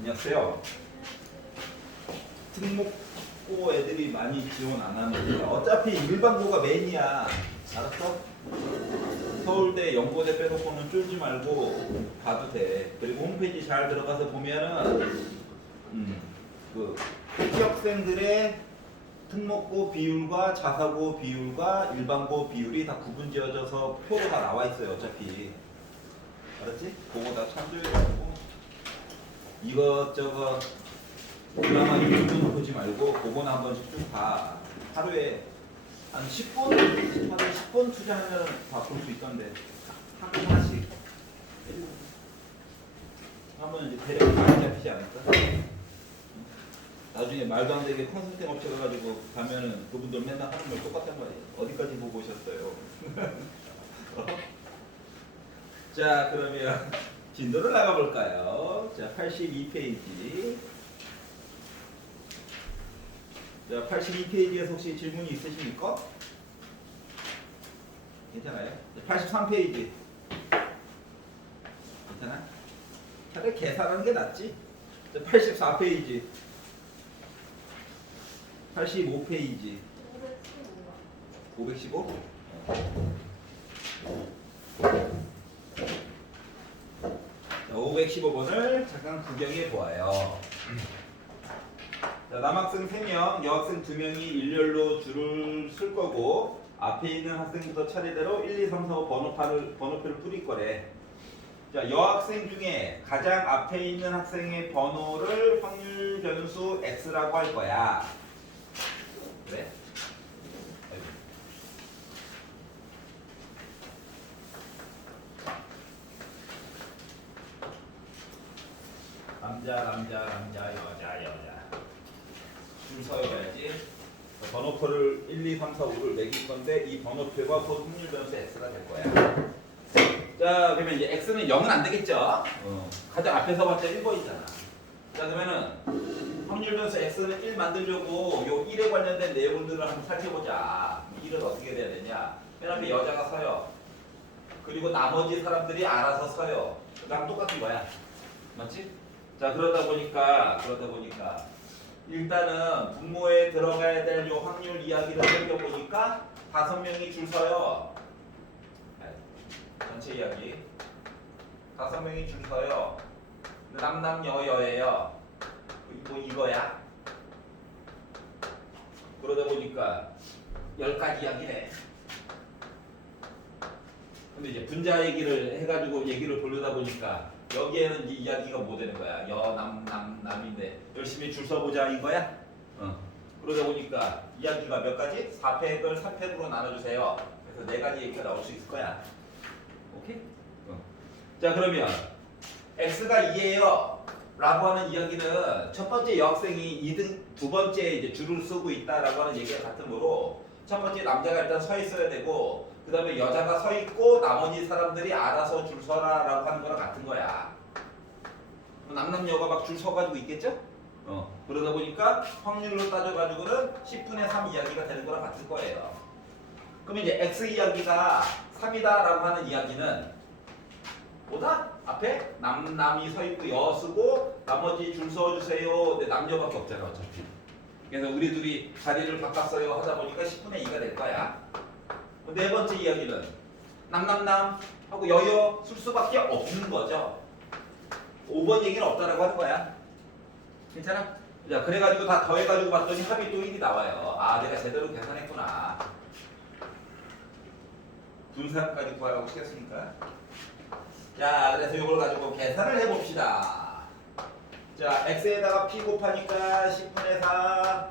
안녕하세요. 특목고 애들이 많이 지원 안 하는데 어차피 일반고가 메인이야. 알았어? 서울대, 연고대 빼놓고는 쫄지 말고 봐도 돼. 그리고 홈페이지 잘 들어가서 보면은 그 특기학생들의 특목고 비율과 자사고 비율과 일반고 비율이 다 구분지어져서 표로 다 나와 있어요. 어차피 알았지? 그거 다 참조해가지고 이것저것 드라마 유튜브 보지 말고 그거나 한 번씩 좀 봐. 하루에 한 10분? 하루에 10분 투자하면 다 볼 수 있던데 하나씩 하면 이제 대략 많이 잡히지 않을까? 나중에 말도 안 되게 컨설팅 업체 가가지고 가면은 그분들 맨날 하는 걸 똑같단 말이에요. 어디까지 보고 오셨어요? 자, 그러면 진도를 나가볼까요? 자, 82페이지. 자, 82페이지에서 혹시 질문이 있으십니까? 괜찮아요? 83페이지. 괜찮아? 차라리 계산하는 게 낫지? 자, 84페이지. 85페이지. 515? 자, 515번을 잠깐 구경해 보아요. 자, 남학생 3명, 여학생 2명이 일렬로 줄을 쓸 거고 앞에 있는 학생부터 차례대로 1, 2, 3, 4, 5 번호표를 뿌릴 거래. 자, 여학생 중에 가장 앞에 있는 학생의 번호를 확률 변수 X라고 할 거야. 그래? 남자, 여자. 줄 서야지. 번호표를 1, 2, 3, 4, 5를 매길 건데 이 번호표가 곧 확률 변수 X가 될 거야. 자, 그러면 이제 X는 0은 안 되겠죠? 가장 앞에서 봤자 1번이잖아. 자, 그러면은 확률 변수 X는 1 만들려고 요 1에 관련된 내용들을 한번 살펴보자. 1은 어떻게 돼야 되냐? 맨 앞에 여자가 서요. 그리고 나머지 사람들이 알아서 서요. 그다음 똑같은 거야. 맞지? 자, 그러다 보니까 일단은 분모에 들어가야 될 요 확률 이야기를 살펴보니까 5명이 줄 서요. 전체 이야기. 5명이 줄 서요. 남남여여예요. 뭐 이거야. 그러다 보니까 10가지 이야기네. 근데 이제 분자 얘기를 해가지고 얘기를 돌리다 보니까 여기에는 이 이야기가 뭐 되는 거야? 남인데 열심히 줄 서보자 이거야? 그러다 보니까 이야기가 몇 가지? 4팩을 3팩으로 나눠주세요. 그래서 4가지 얘기가 나올 수 있을 거야. 오케이? 자, 그러면 X가 2예요 라고 하는 이야기는 첫 번째 여학생이 2등, 두 번째 이제 줄을 쓰고 있다라고 하는 얘기가 같으므로 첫 번째 남자가 일단 서 있어야 되고 그 다음에 여자가 서 있고 나머지 사람들이 알아서 줄 서라 라고 하는 거랑 같은 거야. 남남여가 막 줄 서가지고 있겠죠? 그러다 보니까 확률로 따져가지고는 10분의 3 이야기가 되는 거랑 같을 거예요. 그러면 이제 X 이야기가 3이다 라고 하는 이야기는 뭐다? 앞에 남이 서 있고 여 쓰고 나머지 줄 서주세요. 근데 남녀밖에 없잖아 어차피. 그래서 우리 둘이 자리를 바꿨어요 하다 보니까 10분의 2가 될 거야. 네 번째 이야기는 남남남 하고 여여 쓸 수밖에 없는 거죠. 5번 얘기는 없다라고 하는 거야. 괜찮아? 자, 그래가지고 다 더해가지고 봤더니 합이 또 1이 나와요. 아, 내가 제대로 계산했구나. 분산까지 구하라고 시켰으니까. 자, 그래서 이걸 가지고 계산을 해봅시다. 자, x에다가 p 곱하니까 10분의 4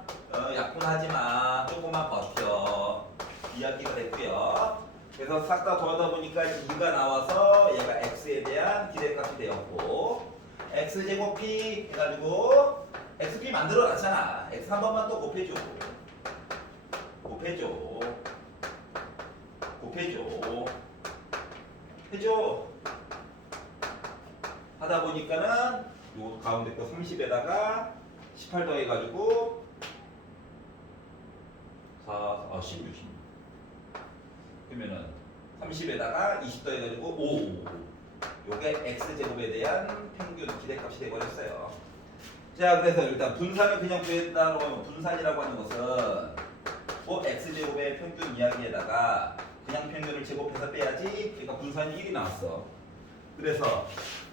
약분하지마. 조금만 버텨. 이야기가 됐고요. 그래서 싹 다 더하다 보니까 2가 나와서 얘가 x에 대한 기대값이 되었고 x제곱 p 해가지고 xp 만들어 놨잖아. x 한 번만 또 곱해줘. 해줘. 하다 보니까는 요 가운데 거 30에다가 18 더해가지고 16. 그러면은 30에다가 20 더해가지고 5. 요게 x제곱에 대한 평균 기대값이 돼버렸어요. 자, 그래서 일단 분산을 그냥 구했다고 하면 분산이라고 하는 것은 x제곱의 평균 이야기에다가 그냥 평균을 제곱해서 빼야지. 그러니까 분산이 1이 나왔어. 그래서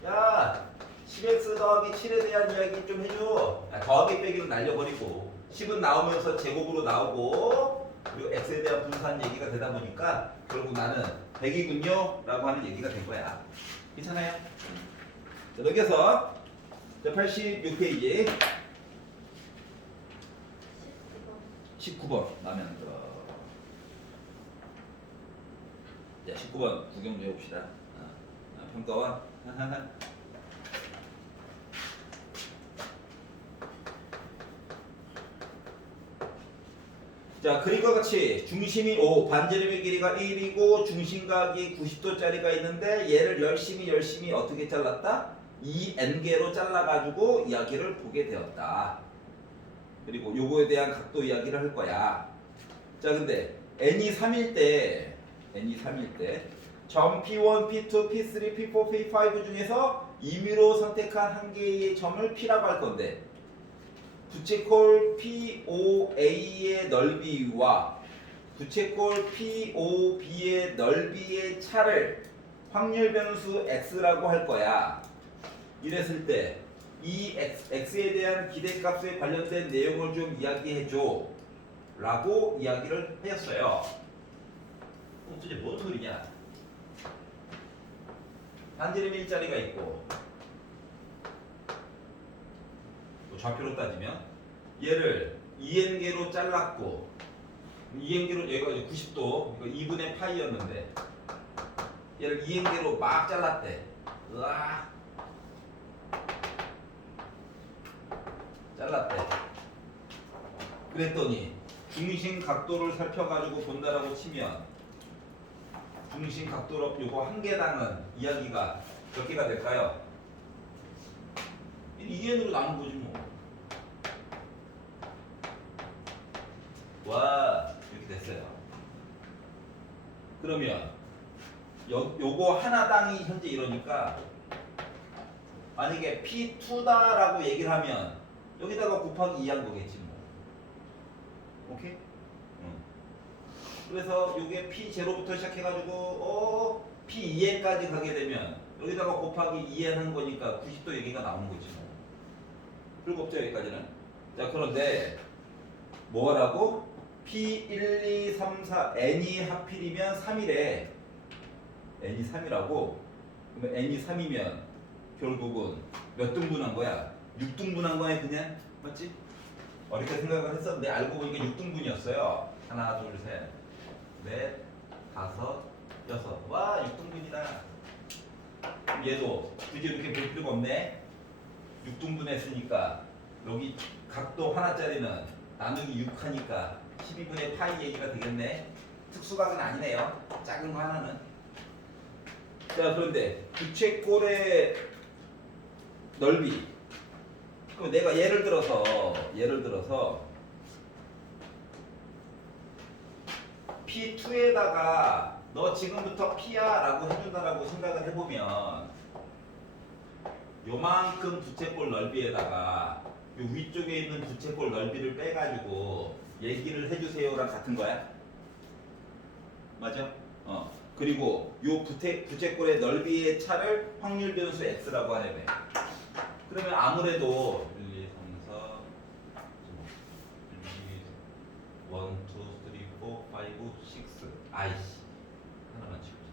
야 10x 더하기 7에 대한 이야기 좀 해줘. 더하기 빼기는 날려버리고 10은 나오면서 제곱으로 나오고 그리고 x에 대한 분산 얘기가 되다 보니까 결국 나는 100이군요 라고 하는 얘기가 된 거야. 괜찮아요? 자, 여기서 86페이지 19번 라면 들어. 자, 19번 구경 좀 해봅시다. 평가원. 자, 그림과 같이 중심이 5, 반지름의 길이가 1이고 중심각이 90도짜리가 있는데 얘를 열심히 어떻게 잘랐다? 2n개로 잘라가지고 이야기를 보게 되었다. 그리고 요거에 대한 각도 이야기를 할 거야. 자, 근데 n이 3일 때 점 P1, P2, P3, P4, P5 중에서 임의로 선택한 한 개의 점을 P라고 할 건데 부채꼴 POA의 넓이와 부채꼴 POB의 넓이의 차를 확률 변수 X라고 할 거야. 이랬을 때 이 X에 대한 기대값에 관련된 내용을 좀 이야기해줘 라고 이야기를 하였어요. 도대체 뭔 소리냐? 반지름 일자리가 있고 좌표로 따지면 얘를 2n개로 잘랐고 2n개로 얘가 이제 90도 이거 2분의 파이였는데 얘를 2n개로 막 잘랐대. 으아 잘랐대. 그랬더니 중심 각도를 살펴가지고 본다라고 치면 중심 각도로 요거 한 개당은 이야기가 몇 개가 될까요? 2n으로 나눈 거지 뭐. 와 이렇게 됐어요. 그러면 요거 하나당이 현재 이러니까 만약에 P2다라고 얘기를 하면 여기다가 곱하기 2 한 거겠지 뭐. 오케이? 그래서 요게 P0부터 시작해가지고 P2n까지 가게 되면 여기다가 곱하기 2n 한 거니까 90도 얘기가 나오는 거지 뭐. 별거 없죠 여기까지는. 자, 그런데 뭐라고? P1, 2, 3, 4 n이 하필이면 3이래. n이 3이라고. 그러면 n이 3이면 결국은 몇 등분한 거야? 6등분한 거야 그냥? 맞지? 어렵게 생각을 했었는데 알고 보니까 6등분이었어요. 하나, 둘, 셋, 넷, 다섯, 여섯. 와 6등분이다. 얘도 굳이 이렇게 볼 필요가 없네. 6등분 했으니까 여기 각도 하나짜리는 나누기 6 하니까 12분의 파이 얘기가 되겠네. 특수각은 아니네요. 작은 거 하나는. 자, 그런데 부채꼴의 넓이. 그럼 내가 예를 들어서 P2에다가 너 지금부터 P야 라고 해준다라고 생각을 해보면 요만큼 부채꼴 넓이에다가 요 위쪽에 있는 부채꼴 넓이를 빼가지고 얘기를 해주세요랑 같은 거야. 맞아? 그리고 요 부채꼴의 넓이의 차를 확률 변수 X라고 하려면 그러면 아무래도 1, 2, 3, 4 1, 2, 3, 4 5, 6 아이씨 하나만 치워야지.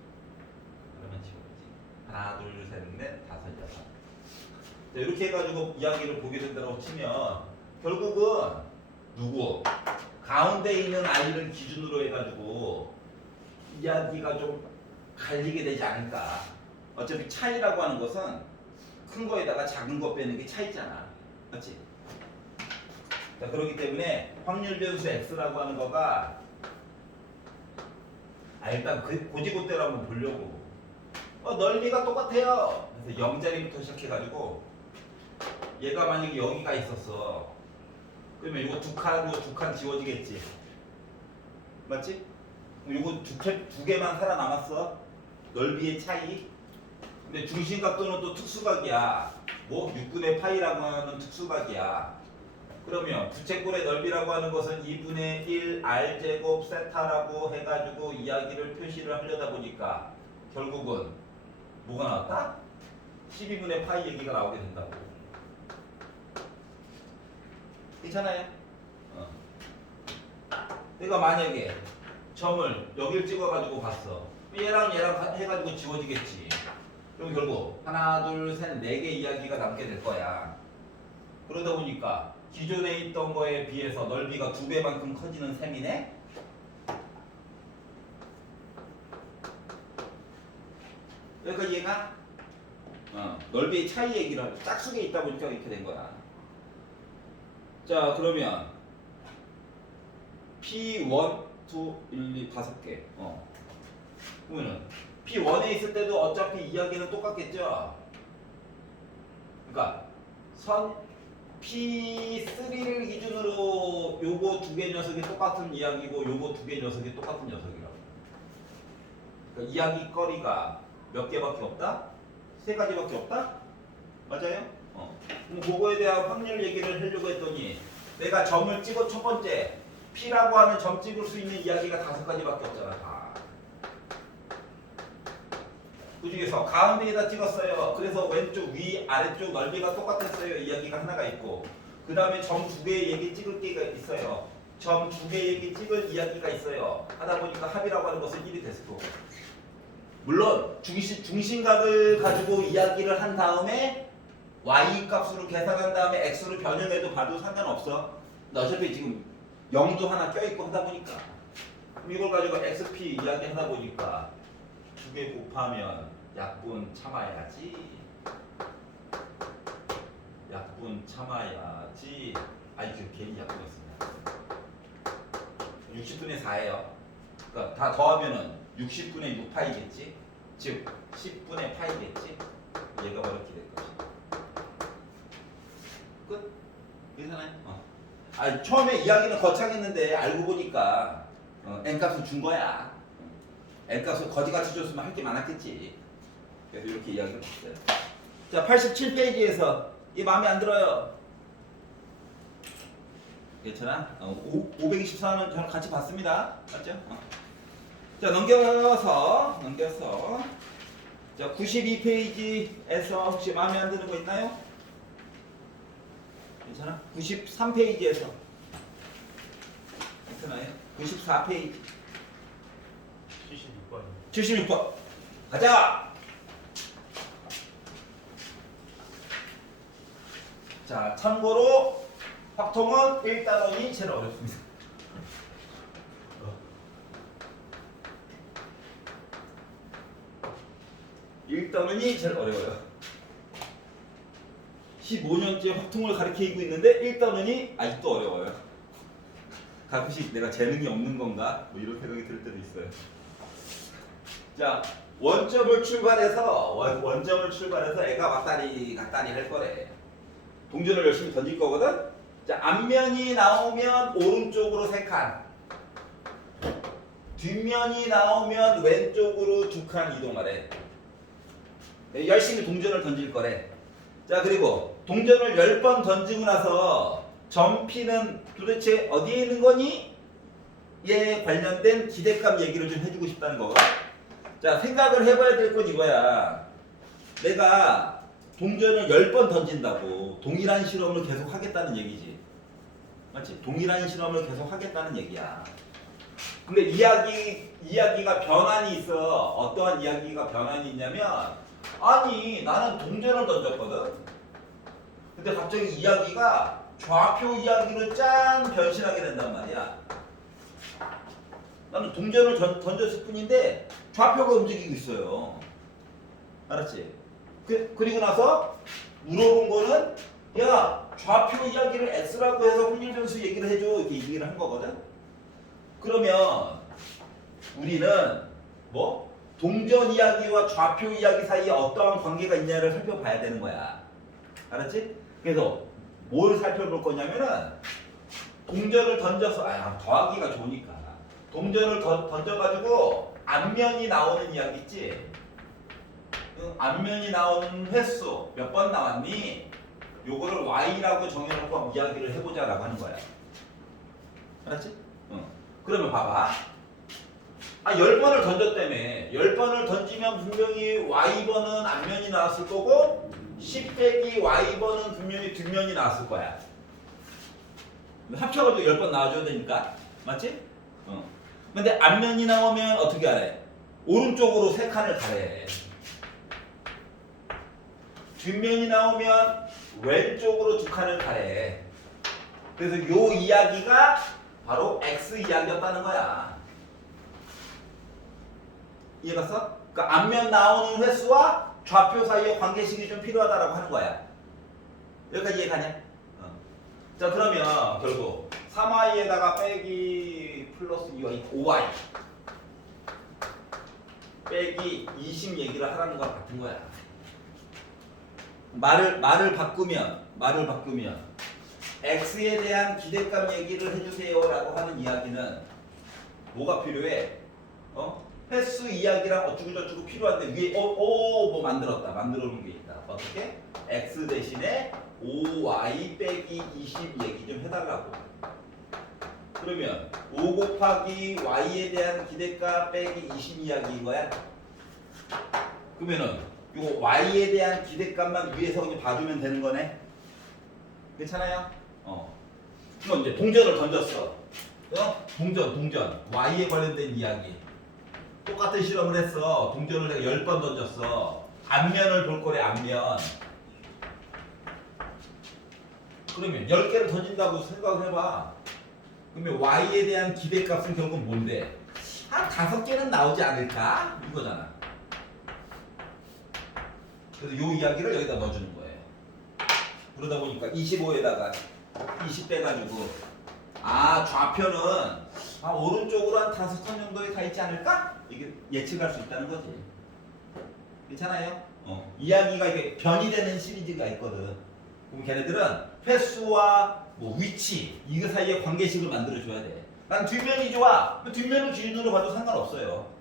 하나 둘 셋 넷 다섯 여섯. 자, 이렇게 해가지고 이야기를 보게 된다고 치면 결국은 누구? 가운데 있는 아이를 기준으로 해가지고 이야기가 좀 갈리게 되지 않을까. 어차피 차이라고 하는 것은 큰 거에다가 작은 거 빼는 게 차이잖아. 맞지? 자, 그렇기 때문에 확률 변수 X라고 하는 거가 일단 고지고대로 한번 보려고. 넓이가 똑같아요. 그래서 0자리부터 시작해가지고 얘가 만약에 여기가 있었어. 그러면 이거 두 칸 지워지겠지. 맞지? 이거 두 개만 살아남았어. 넓이의 차이. 근데 중심각도는 또 특수각이야. 뭐 6분의 파이라고 하는 특수각이야. 그러면 부채꼴의 넓이라고 하는 것은 2분의 1 r제곱 세타라고 해가지고 이야기를 표시를 하려다 보니까 결국은 뭐가 나왔다? 12분의 파이 얘기가 나오게 된다고. 괜찮아요? 내가 만약에 점을 여기를 찍어가지고 봤어. 얘랑 해가지고 지워지겠지. 그럼 결국 하나, 둘, 셋, 네 개 이야기가 남게 될 거야. 그러다 보니까 기존에 있던 거에 비해서 넓이가 2배만큼 커지는 셈이네. 여기까지 이해가? 넓이의 차이 얘기를 짝수에 있다 보니까 이렇게 된 거야. 자, 그러면 P1, 2, 1, 2, 5개. 그러면은 P1에 있을 때도 어차피 이야기는 똑같겠죠? 그러니까 선 P3를 기준으로 요거 2개 녀석이 똑같은 이야기고 요거 2개 녀석이 똑같은 녀석이라고. 그러니까 이야기거리가 몇 개밖에 없다? 3가지밖에 없다? 맞아요? 그럼 그거에 대한 확률 얘기를 하려고 했더니 내가 점을 찍어 첫 번째 P라고 하는 점 찍을 수 있는 이야기가 5가지밖에 없잖아. 다. 그 중에서 가운데에다 찍었어요. 그래서 왼쪽 위 아래쪽 넓이가 똑같았어요. 이야기가 하나가 있고 그 다음에 점 2개의 얘기 찍을 게가 있어요. 점 2개의 얘기 찍을 이야기가 있어요. 하다 보니까 합이라고 하는 것은 1이 됐을 거고 물론 중심각을 가지고 이야기를 한 다음에 y 값으로 계산한 다음에 x로 변형해도 봐도 상관없어. 근데 어차피 지금 0도 하나 껴있고 하다 보니까 그럼 이걸 가지고 xp 이야기 하다 보니까 2개 곱하면 약분 참아야지. 약분 참아야지. 아니 그 괜히 약분했습니다. 60분의 4예요. 그러니까 다 더하면은 60분의 6파이겠지. 즉 10분의 파이겠지. 얘가 뭐 이렇게 될 것이다. 끝? 괜찮아요? 아 처음에 이야기는 거창했는데 알고 보니까 n값을 준 거야. n값을 거지같이 줬으면 할 게 많았겠지. 그래서 이렇게 이야기를 했어요. 자 87페이지에서 이 마음에 안 들어요. 괜찮아? 524는 저는 같이 봤습니다. 맞죠? 자 넘겨서 자 92페이지에서 혹시 마음에 안 드는 거 있나요? 괜찮아? 93페이지에서 괜찮아요? 94페이지 76번 가자! 자 참고로 확통은 1단원이 제일 어렵습니다. 1단원이 제일 어려워요. 15년째 확통을 가르치고 있는데 1단원이 아직도 어려워요. 가끔씩 내가 재능이 없는 건가? 뭐 이런 생각이 들 때도 있어요. 자 원점을 출발해서 애가 왔다리 갔다리 할 거래. 동전을 열심히 던질 거거든. 자 앞면이 나오면 오른쪽으로 3칸, 뒷면이 나오면 왼쪽으로 2칸 이동하래. 열심히 동전을 던질 거래. 자 그리고 동전을 10번 던지고 나서 점 P는 도대체 어디에 있는 거니? 에 관련된 기대감 얘기를 좀 해주고 싶다는 거. 자 생각을 해봐야 될 건 이거야. 내가 동전을 10번 던진다고 동일한 실험을 계속 하겠다는 얘기지. 맞지? 동일한 실험을 계속 하겠다는 얘기야. 근데 이야기가 변환이 있어. 어떠한 이야기가 변환이 있냐면 아니 나는 동전을 던졌거든. 근데 갑자기 이야기가 좌표 이야기로 짠 변신하게 된단 말이야. 나는 동전을 던졌을 뿐인데 좌표가 움직이고 있어요. 알았지? 그리고 나서 물어본 거는 야 좌표 이야기를 X라고 해서 확률 변수 얘기를 해줘 이렇게 얘기를 한 거거든. 그러면 우리는 뭐 동전 이야기와 좌표 이야기 사이에 어떠한 관계가 있냐를 살펴봐야 되는 거야. 알았지? 그래서 뭘 살펴볼 거냐면은 동전을 던져서 더하기가 좋으니까 동전을 던져가지고 앞면이 나오는 이야기 있지? 앞면이 나오는 횟수 몇 번 나왔니? 요거를 y라고 정해놓고 이야기를 해보자라고 하는 거야. 알았지? 응. 그러면 봐봐. 10번을 던졌다며. 10번을 던지면 분명히 y번은 앞면이 나왔을 거고 10 빼기 y번은 분명히 뒷면이 나왔을 거야. 합쳐가지고 10번 나와줘야 되니까. 맞지? 어. 근데 앞면이 나오면 어떻게 하래? 오른쪽으로 3칸을 가래. 뒷면이 나오면 왼쪽으로 2칸을 가래. 그래서 요 이야기가 바로 X 이야기였다는 거야. 이해갔어? 그러니까 앞면 나오는 횟수와 좌표 사이의 관계식이 좀 필요하다라고 하는 거야. 여기까지 이해가냐? 자, 그러면 결국 3y에다가 빼기 플러스 2y 5y 빼기 20 얘기를 하라는 거랑 같은 거야. 말을 바꾸면 x에 대한 기대감 얘기를 해주세요라고 하는 이야기는 뭐가 필요해? 횟수 이야기랑 어쩌고저쩌고 필요한데 위에 뭐 만들어 놓은 게 있다. 어떻게? x 대신에 5y 빼기 20 얘기 좀 해달라고. 그러면 5 곱하기 y에 대한 기대값 빼기 20 이야기인 거야. 그러면은 요 y에 대한 기대값만 위에서 그냥 봐주면 되는 거네. 괜찮아요? 그럼 이제 동전을 던졌어. 동전. y에 관련된 이야기. 똑같은 실험을 했어. 동전을 내가 10번 던졌어. 앞면을 볼 거래, 앞면. 그러면 10개를 던진다고 생각을 해봐. 그러면 y에 대한 기대값은 결국 뭔데? 한 5개는 나오지 않을까? 이거잖아. 그래서 요 이야기를 여기다 넣어주는 거예요. 그러다 보니까 25에다가 20 빼가지고 좌표는 오른쪽으로 한 5칸 정도에 가 있지 않을까? 이게 예측할 수 있다는 거지. 괜찮아요? 이야기가 이게 변이 되는 시리즈가 있거든. 그럼 걔네들은 횟수와 뭐 위치 이거 사이에 관계식을 만들어줘야 돼. 난 뒷면이 좋아. 뒷면을 기준으로 봐도 상관없어요.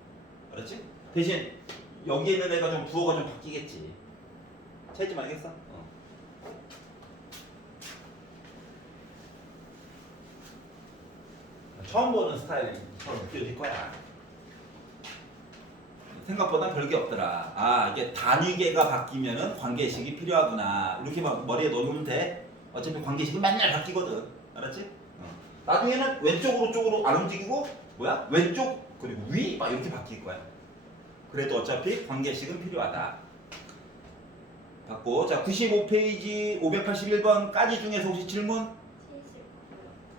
그렇지? 대신 여기에 있는 애가 좀 부호가 좀 바뀌겠지. 찾지 말겠어? 처음 보는 스타일처럼 느껴질 거야. 생각보다 별게 없더라. 이게 단위계가 바뀌면은 관계식이 필요하구나. 이렇게 막 머리에 넣으면 돼. 어차피 관계식은 맨날 바뀌거든. 알았지? 나중에는 왼쪽 오른쪽으로 안 움직이고 왼쪽 그리고 위 막 이렇게 바뀔 거야. 그래도 어차피 관계식은 필요하다. 받고 자 95페이지 581번까지 중에서 혹시 질문?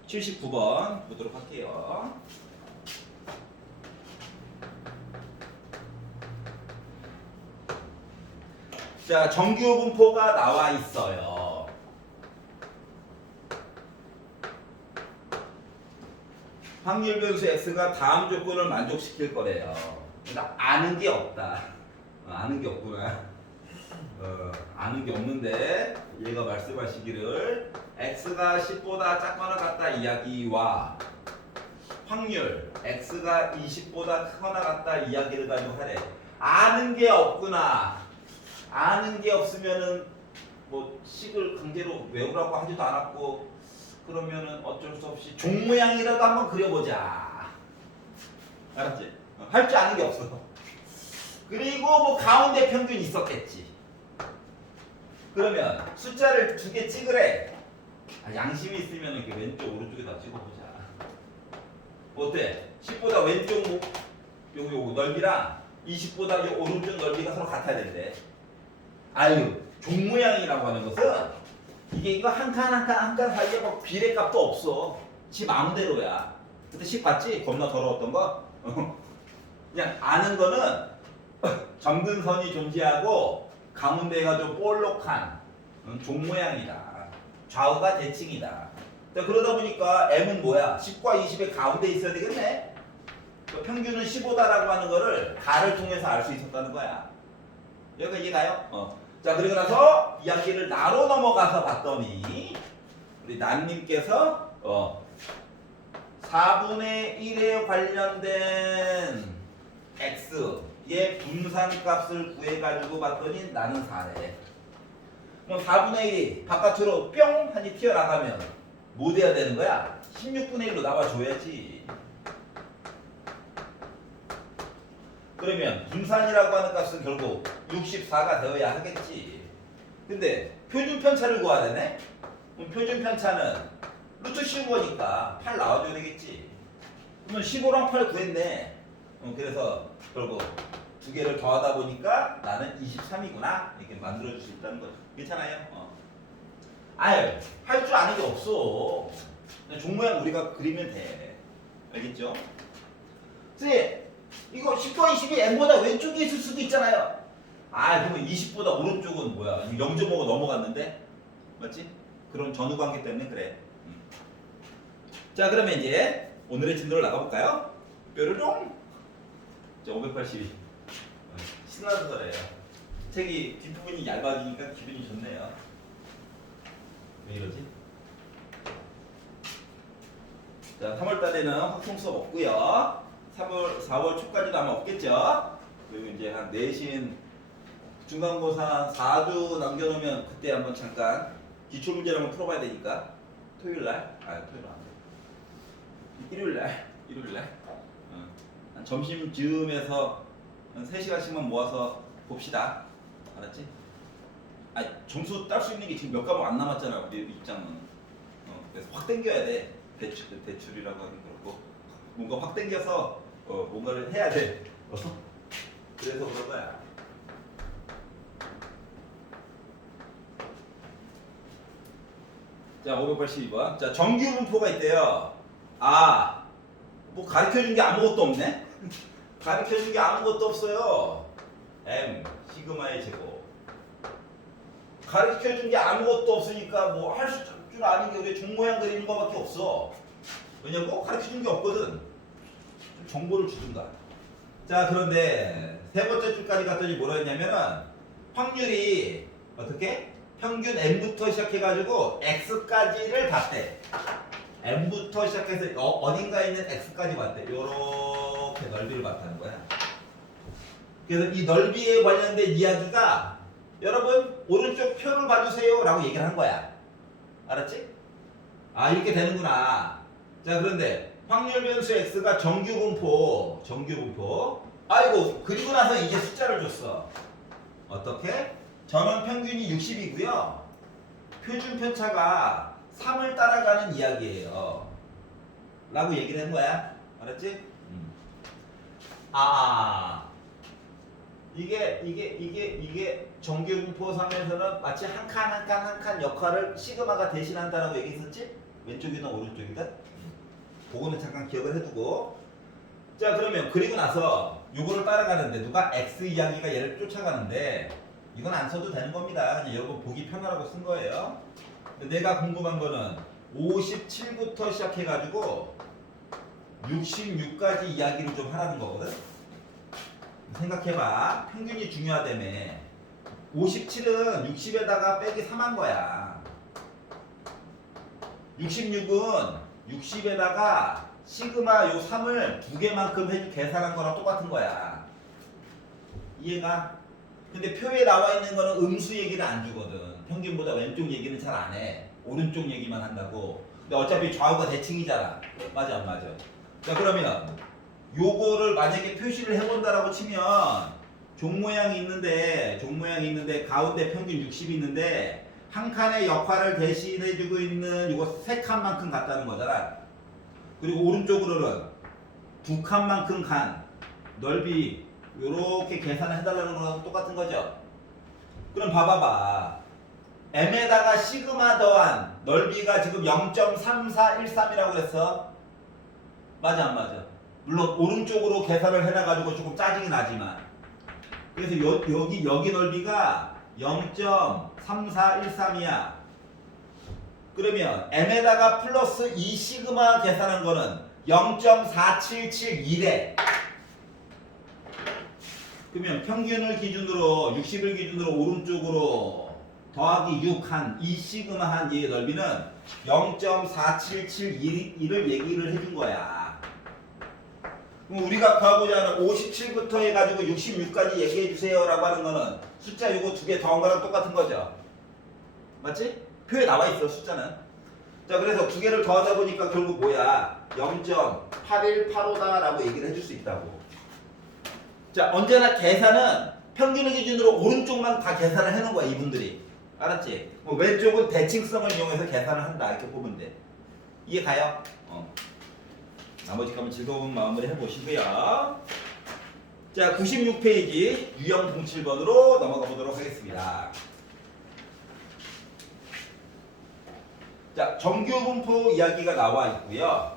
79번 보도록 할게요. 자, 정규 분포가 나와 있어요. 확률 변수 x가 다음 조건을 만족시킬 거래요. 그러니까 아는 게 없다. 아는 게 없구나. 아는 게 없는데 얘가 말씀하시기를 x가 10보다 작거나 같다 이야기와 확률 x가 20보다 크거나 같다 이야기를 가지고 하래. 아는 게 없구나. 아는 게 없으면은 뭐 식을 강제로 외우라고 하지도 않았고 그러면은 어쩔 수 없이 종 모양이라도 한번 그려보자. 알았지? 할 줄 아는 게 없어. 그리고 뭐 가운데 평균이 있었겠지. 그러면 숫자를 2개 찍으래. 양심이 있으면 이렇게 왼쪽 오른쪽에다 찍어보자. 어때? 10보다 왼쪽 요거 넓이랑 20보다 요 오른쪽 넓이가 서로 같아야 된대. 종 모양이라고 하는 것은 이거 한 칸 사이에 뭐 비례값도 없어. 지 마음대로야. 그때 식 봤지? 겁나 더러웠던 거? 그냥 아는 거는 점근선이 존재하고 가운데가 좀 볼록한 종 모양이다. 좌우가 대칭이다. 자, 그러다 보니까 m은 뭐야? 10과 20의 가운데 있어야 되겠네? 평균은 15다라고 하는 거를 가를 통해서 알 수 있었다는 거야. 여기까지 이해가요? 자, 그리고 나서 이야기를 나로 넘어가서 봤더니 우리 난님께서 4분의 1에 관련된 x 얘 분산값을 구해가지고 봤더니 나는 4래. 그럼 4분의 1이 바깥으로 뿅 하니 튀어나가면 뭐 돼야 되는 거야? 16분의 1로 나와줘야지. 그러면 분산이라고 하는 값은 결국 64가 되어야 하겠지. 근데 표준 편차를 구해야 되네? 그럼 표준 편차는 루트 씌운 거니까 8 나와줘야 되겠지. 그러면 15랑 8 구했네. 그래서 결국 두 개를 더하다 보니까 나는 23이구나. 이렇게 만들어줄 수 있다는 거죠. 괜찮아요? 아유, 할 줄 아는 게 없어. 그냥 종 모양 우리가 그리면 돼. 알겠죠? 선생님, 이거 10과 20이 n보다 왼쪽에 있을 수도 있잖아요. 아, 그러면 20보다 오른쪽은 뭐야? 0.5가 넘어갔는데? 맞지? 그런 전후 관계 때문에 그래. 자, 그러면 이제 오늘의 진도를 나가볼까요? 뾰로롱! 자, 582. 신나서 그래요. 책이 뒷부분이 얇아지니까 기분이 좋네요. 왜 이러지? 자, 3월 달에는 확통 수업 없고요. 4월 초까지도 아마 없겠죠? 그리고 이제 한 내신 중간고사 4주 남겨놓으면 그때 한번 잠깐 기출문제를 한번 풀어봐야 되니까 토요일날? 토요일 안 돼. 일요일날? 한 점심쯤에서 한 3시간씩만 모아서 봅시다. 알았지? 점수 딸 수 있는 게 지금 몇 과목 안 남았잖아. 우리 입장은. 그래서 확 당겨야 돼. 대출이라고 하는 거고. 뭔가 확 당겨서 뭔가를 해야 돼. 그래서 그런 거야. 자, 582번. 자, 정규 분포가 있대요. 뭐 가르쳐준 게 아무것도 없네? 가르쳐준 게 아무것도 없어요. M, 시그마의 제곱. 가르쳐준 게 아무것도 없으니까 뭐 할 줄 아는 게 우리 종 모양 그리는 거밖에 없어. 왜냐고? 가르쳐준 게 없거든. 좀 정보를 주든가. 자, 그런데 세 번째 줄까지 갔더니 뭐라 했냐면은 확률이 어떻게? 평균 n부터 시작해가지고 x까지를 봤대. n부터 시작해서 어딘가에 있는 x까지 봤대. 요렇게 넓이를 봤다는 거야. 그래서 이 넓이에 관련된 이야기가 여러분 오른쪽 표를 봐주세요 라고 얘기를 한 거야. 알았지? 이렇게 되는구나. 자, 그런데 확률 변수 x가 정규 분포. 아이고, 그리고 나서 이제 숫자를 줬어. 어떻게? 전원 평균이 60이고요. 표준 편차가 3을 따라가는 이야기예요. 라고 얘기를 한 거야. 알았지? 이게 정규분포상에서는 마치 한 칸 역할을 시그마가 대신한다라고 얘기했었지? 왼쪽이든 오른쪽이든. 그거는 잠깐 기억을 해두고. 자, 그러면 그리고 나서 요거를 따라가는데 누가 x 이야기가 얘를 쫓아가는데 이건 안 써도 되는 겁니다. 그냥 여러분 보기 편하라고 쓴 거예요. 내가 궁금한 거는 57부터 시작해가지고 66까지 이야기를 좀 하라는 거거든. 생각해봐. 평균이 중요하다며. 57은 60에다가 빼기 3한 거야. 66은 60에다가 시그마 요 3을 2개만큼 계산한 거랑 똑같은 거야. 이해가? 근데 표에 나와 있는 거는 음수 얘기는 안 주거든. 평균보다 왼쪽 얘기는 잘 안 해. 오른쪽 얘기만 한다고. 근데 어차피 좌우가 대칭이잖아. 맞아 안 맞아? 자, 그러면 요거를 만약에 표시를 해본다라고 치면 종 모양이 있는데 가운데 평균 60이 있는데 한 칸의 역할을 대신해주고 있는 이거 3칸만큼 같다는 거잖아. 그리고 오른쪽으로는 2칸만큼 간 넓이 요렇게 계산을 해달라는 거랑 똑같은 거죠. 그럼 봐봐봐. m에다가 시그마 더한 넓이가 지금 0.3413이라고 그랬어. 맞아 안 맞아? 물론 오른쪽으로 계산을 해놔가지고 조금 짜증이 나지만 그래서 여기 넓이가 0.3413이야. 그러면 m에다가 플러스 2 시그마 계산한 거는 0.4771에 그러면 평균을 기준으로 60을 기준으로 오른쪽으로 더하기 6 한 2 시그마 한 얘의 넓이는 0.4771을 얘기를 해준 거야. 그럼 우리가 구하고자 하는 57부터 해가지고 66까지 얘기해 주세요라고 하는 거는 숫자 이거 두 개 더한 거랑 똑같은 거죠. 맞지? 표에 나와 있어 숫자는. 자 그래서 두 개를 더하다 보니까 결국 뭐야? 0.8185다라고 얘기를 해줄 수 있다고. 자 언제나 계산은 평균을 기준으로 오른쪽만 다 계산을 해놓은 거야 이분들이. 알았지? 뭐 왼쪽은 대칭성을 이용해서 계산을 한다 이렇게 보면 돼. 이해 가요? 나머지 거면 즐거운 마음으로 해보시고요. 자 96페이지 유형 07번으로 넘어가 보도록 하겠습니다. 자 정규분포 이야기가 나와 있고요.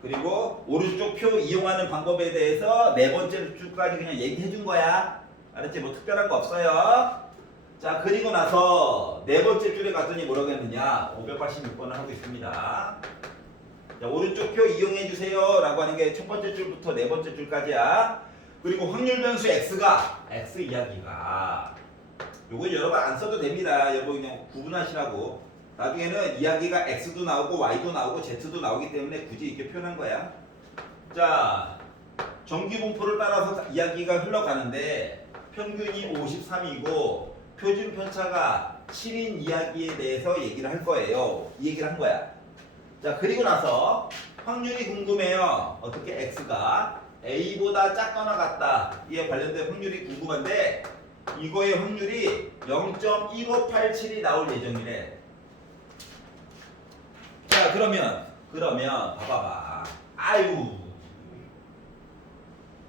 그리고 오른쪽 표 이용하는 방법에 대해서 네 번째 줄까지 그냥 얘기해 준 거야. 알았지? 뭐 특별한 거 없어요. 자 그리고 나서 네 번째 줄에 갔더니 뭐라고 했느냐 586번을 하고 있습니다. 자, 오른쪽 표 이용해 주세요 라고 하는 게 첫 번째 줄부터 네 번째 줄까지야. 그리고 확률 변수 x가 x 이야기가 요거 여러분 안 써도 됩니다. 여러분 그냥 구분하시라고. 나중에는 이야기가 x도 나오고 y도 나오고 z도 나오기 때문에 굳이 이렇게 표현한 거야. 자 정규분포를 따라서 이야기가 흘러가는데 평균이 53이고 표준 편차가 7인 이야기에 대해서 얘기를 할 거예요. 이 얘기를 한 거야. 자 그리고 나서 확률이 궁금해요. 어떻게 x가 a보다 작거나 같다. 이에 관련된 확률이 궁금한데 이거의 확률이 0.1587이 나올 예정이래. 자 그러면 봐봐봐. 아유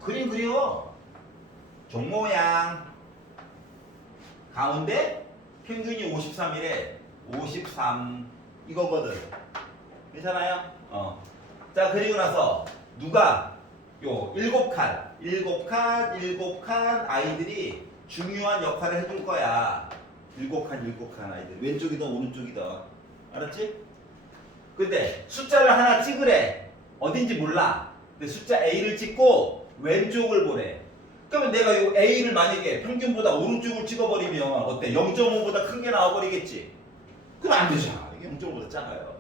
그림 그려. 종 모양 가운데 평균이 53이래. 53 이거거든. 괜찮아요? 자 그리고 나서 누가 요 7칸 아이들이 중요한 역할을 해줄 거야. 7칸 아이들. 왼쪽이든 오른쪽이든. 알았지? 근데 숫자를 하나 찍으래. 어딘지 몰라. 근데 숫자 A를 찍고 왼쪽을 보래. 그러면 내가 이 A를 만약에 평균보다 오른쪽을 찍어버리면 어때? 0.5보다 큰 게 나와버리겠지? 그럼 안 되잖아. 이게 0.5보다 작아요.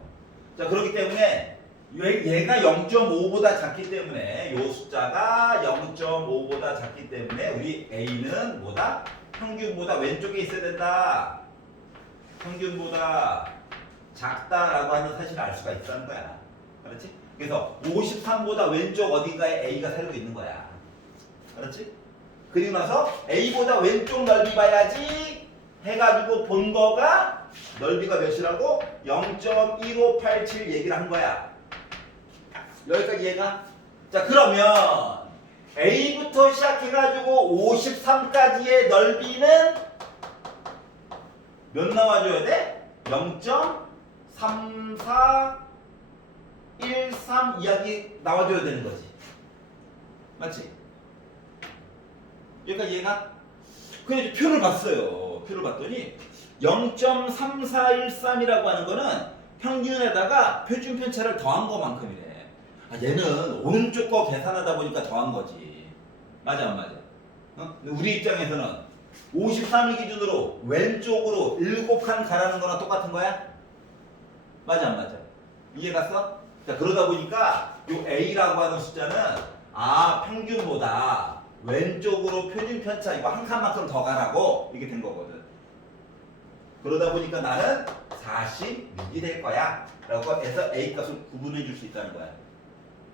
자 그렇기 때문에 얘가 0.5보다 작기 때문에 이 숫자가 0.5보다 작기 때문에 우리 A는 뭐다? 평균보다 왼쪽에 있어야 된다. 평균보다 작다라고 하는 사실을 알 수가 있다는 거야. 그렇지? 그래서 53보다 왼쪽 어딘가에 A가 살고 있는 거야. 그렇지? 그리고 나서 A보다 왼쪽 넓이 봐야지 해가지고 본 거가 넓이가 몇이라고? 0.1587 얘기를 한 거야. 여기까지 이해가? 자 그러면 A부터 시작해가지고 53까지의 넓이는 몇 나와줘야 돼? 0.3413 이야기 나와줘야 되는 거지. 맞지? 여기까지 이해가? 그래서 표를 봤어요. 표를 봤더니 0.3413이라고 하는 거는 평균에다가 표준 편차를 더한 것만큼이래. 얘는 오른쪽 거 계산하다 보니까 더한 거지. 맞아 안 맞아? 우리 입장에서는 53일 기준으로 왼쪽으로 7칸 가라는 거랑 똑같은 거야? 맞아 안 맞아? 이해 갔어? 자 그러다 보니까 요 A라고 하는 숫자는 평균보다 왼쪽으로 표준 편차 이거 한 칸만큼 더 가라고 이게 된 거거든. 그러다 보니까 나는 46이 될 거야 라고 해서 A 값을 구분해 줄 수 있다는 거야.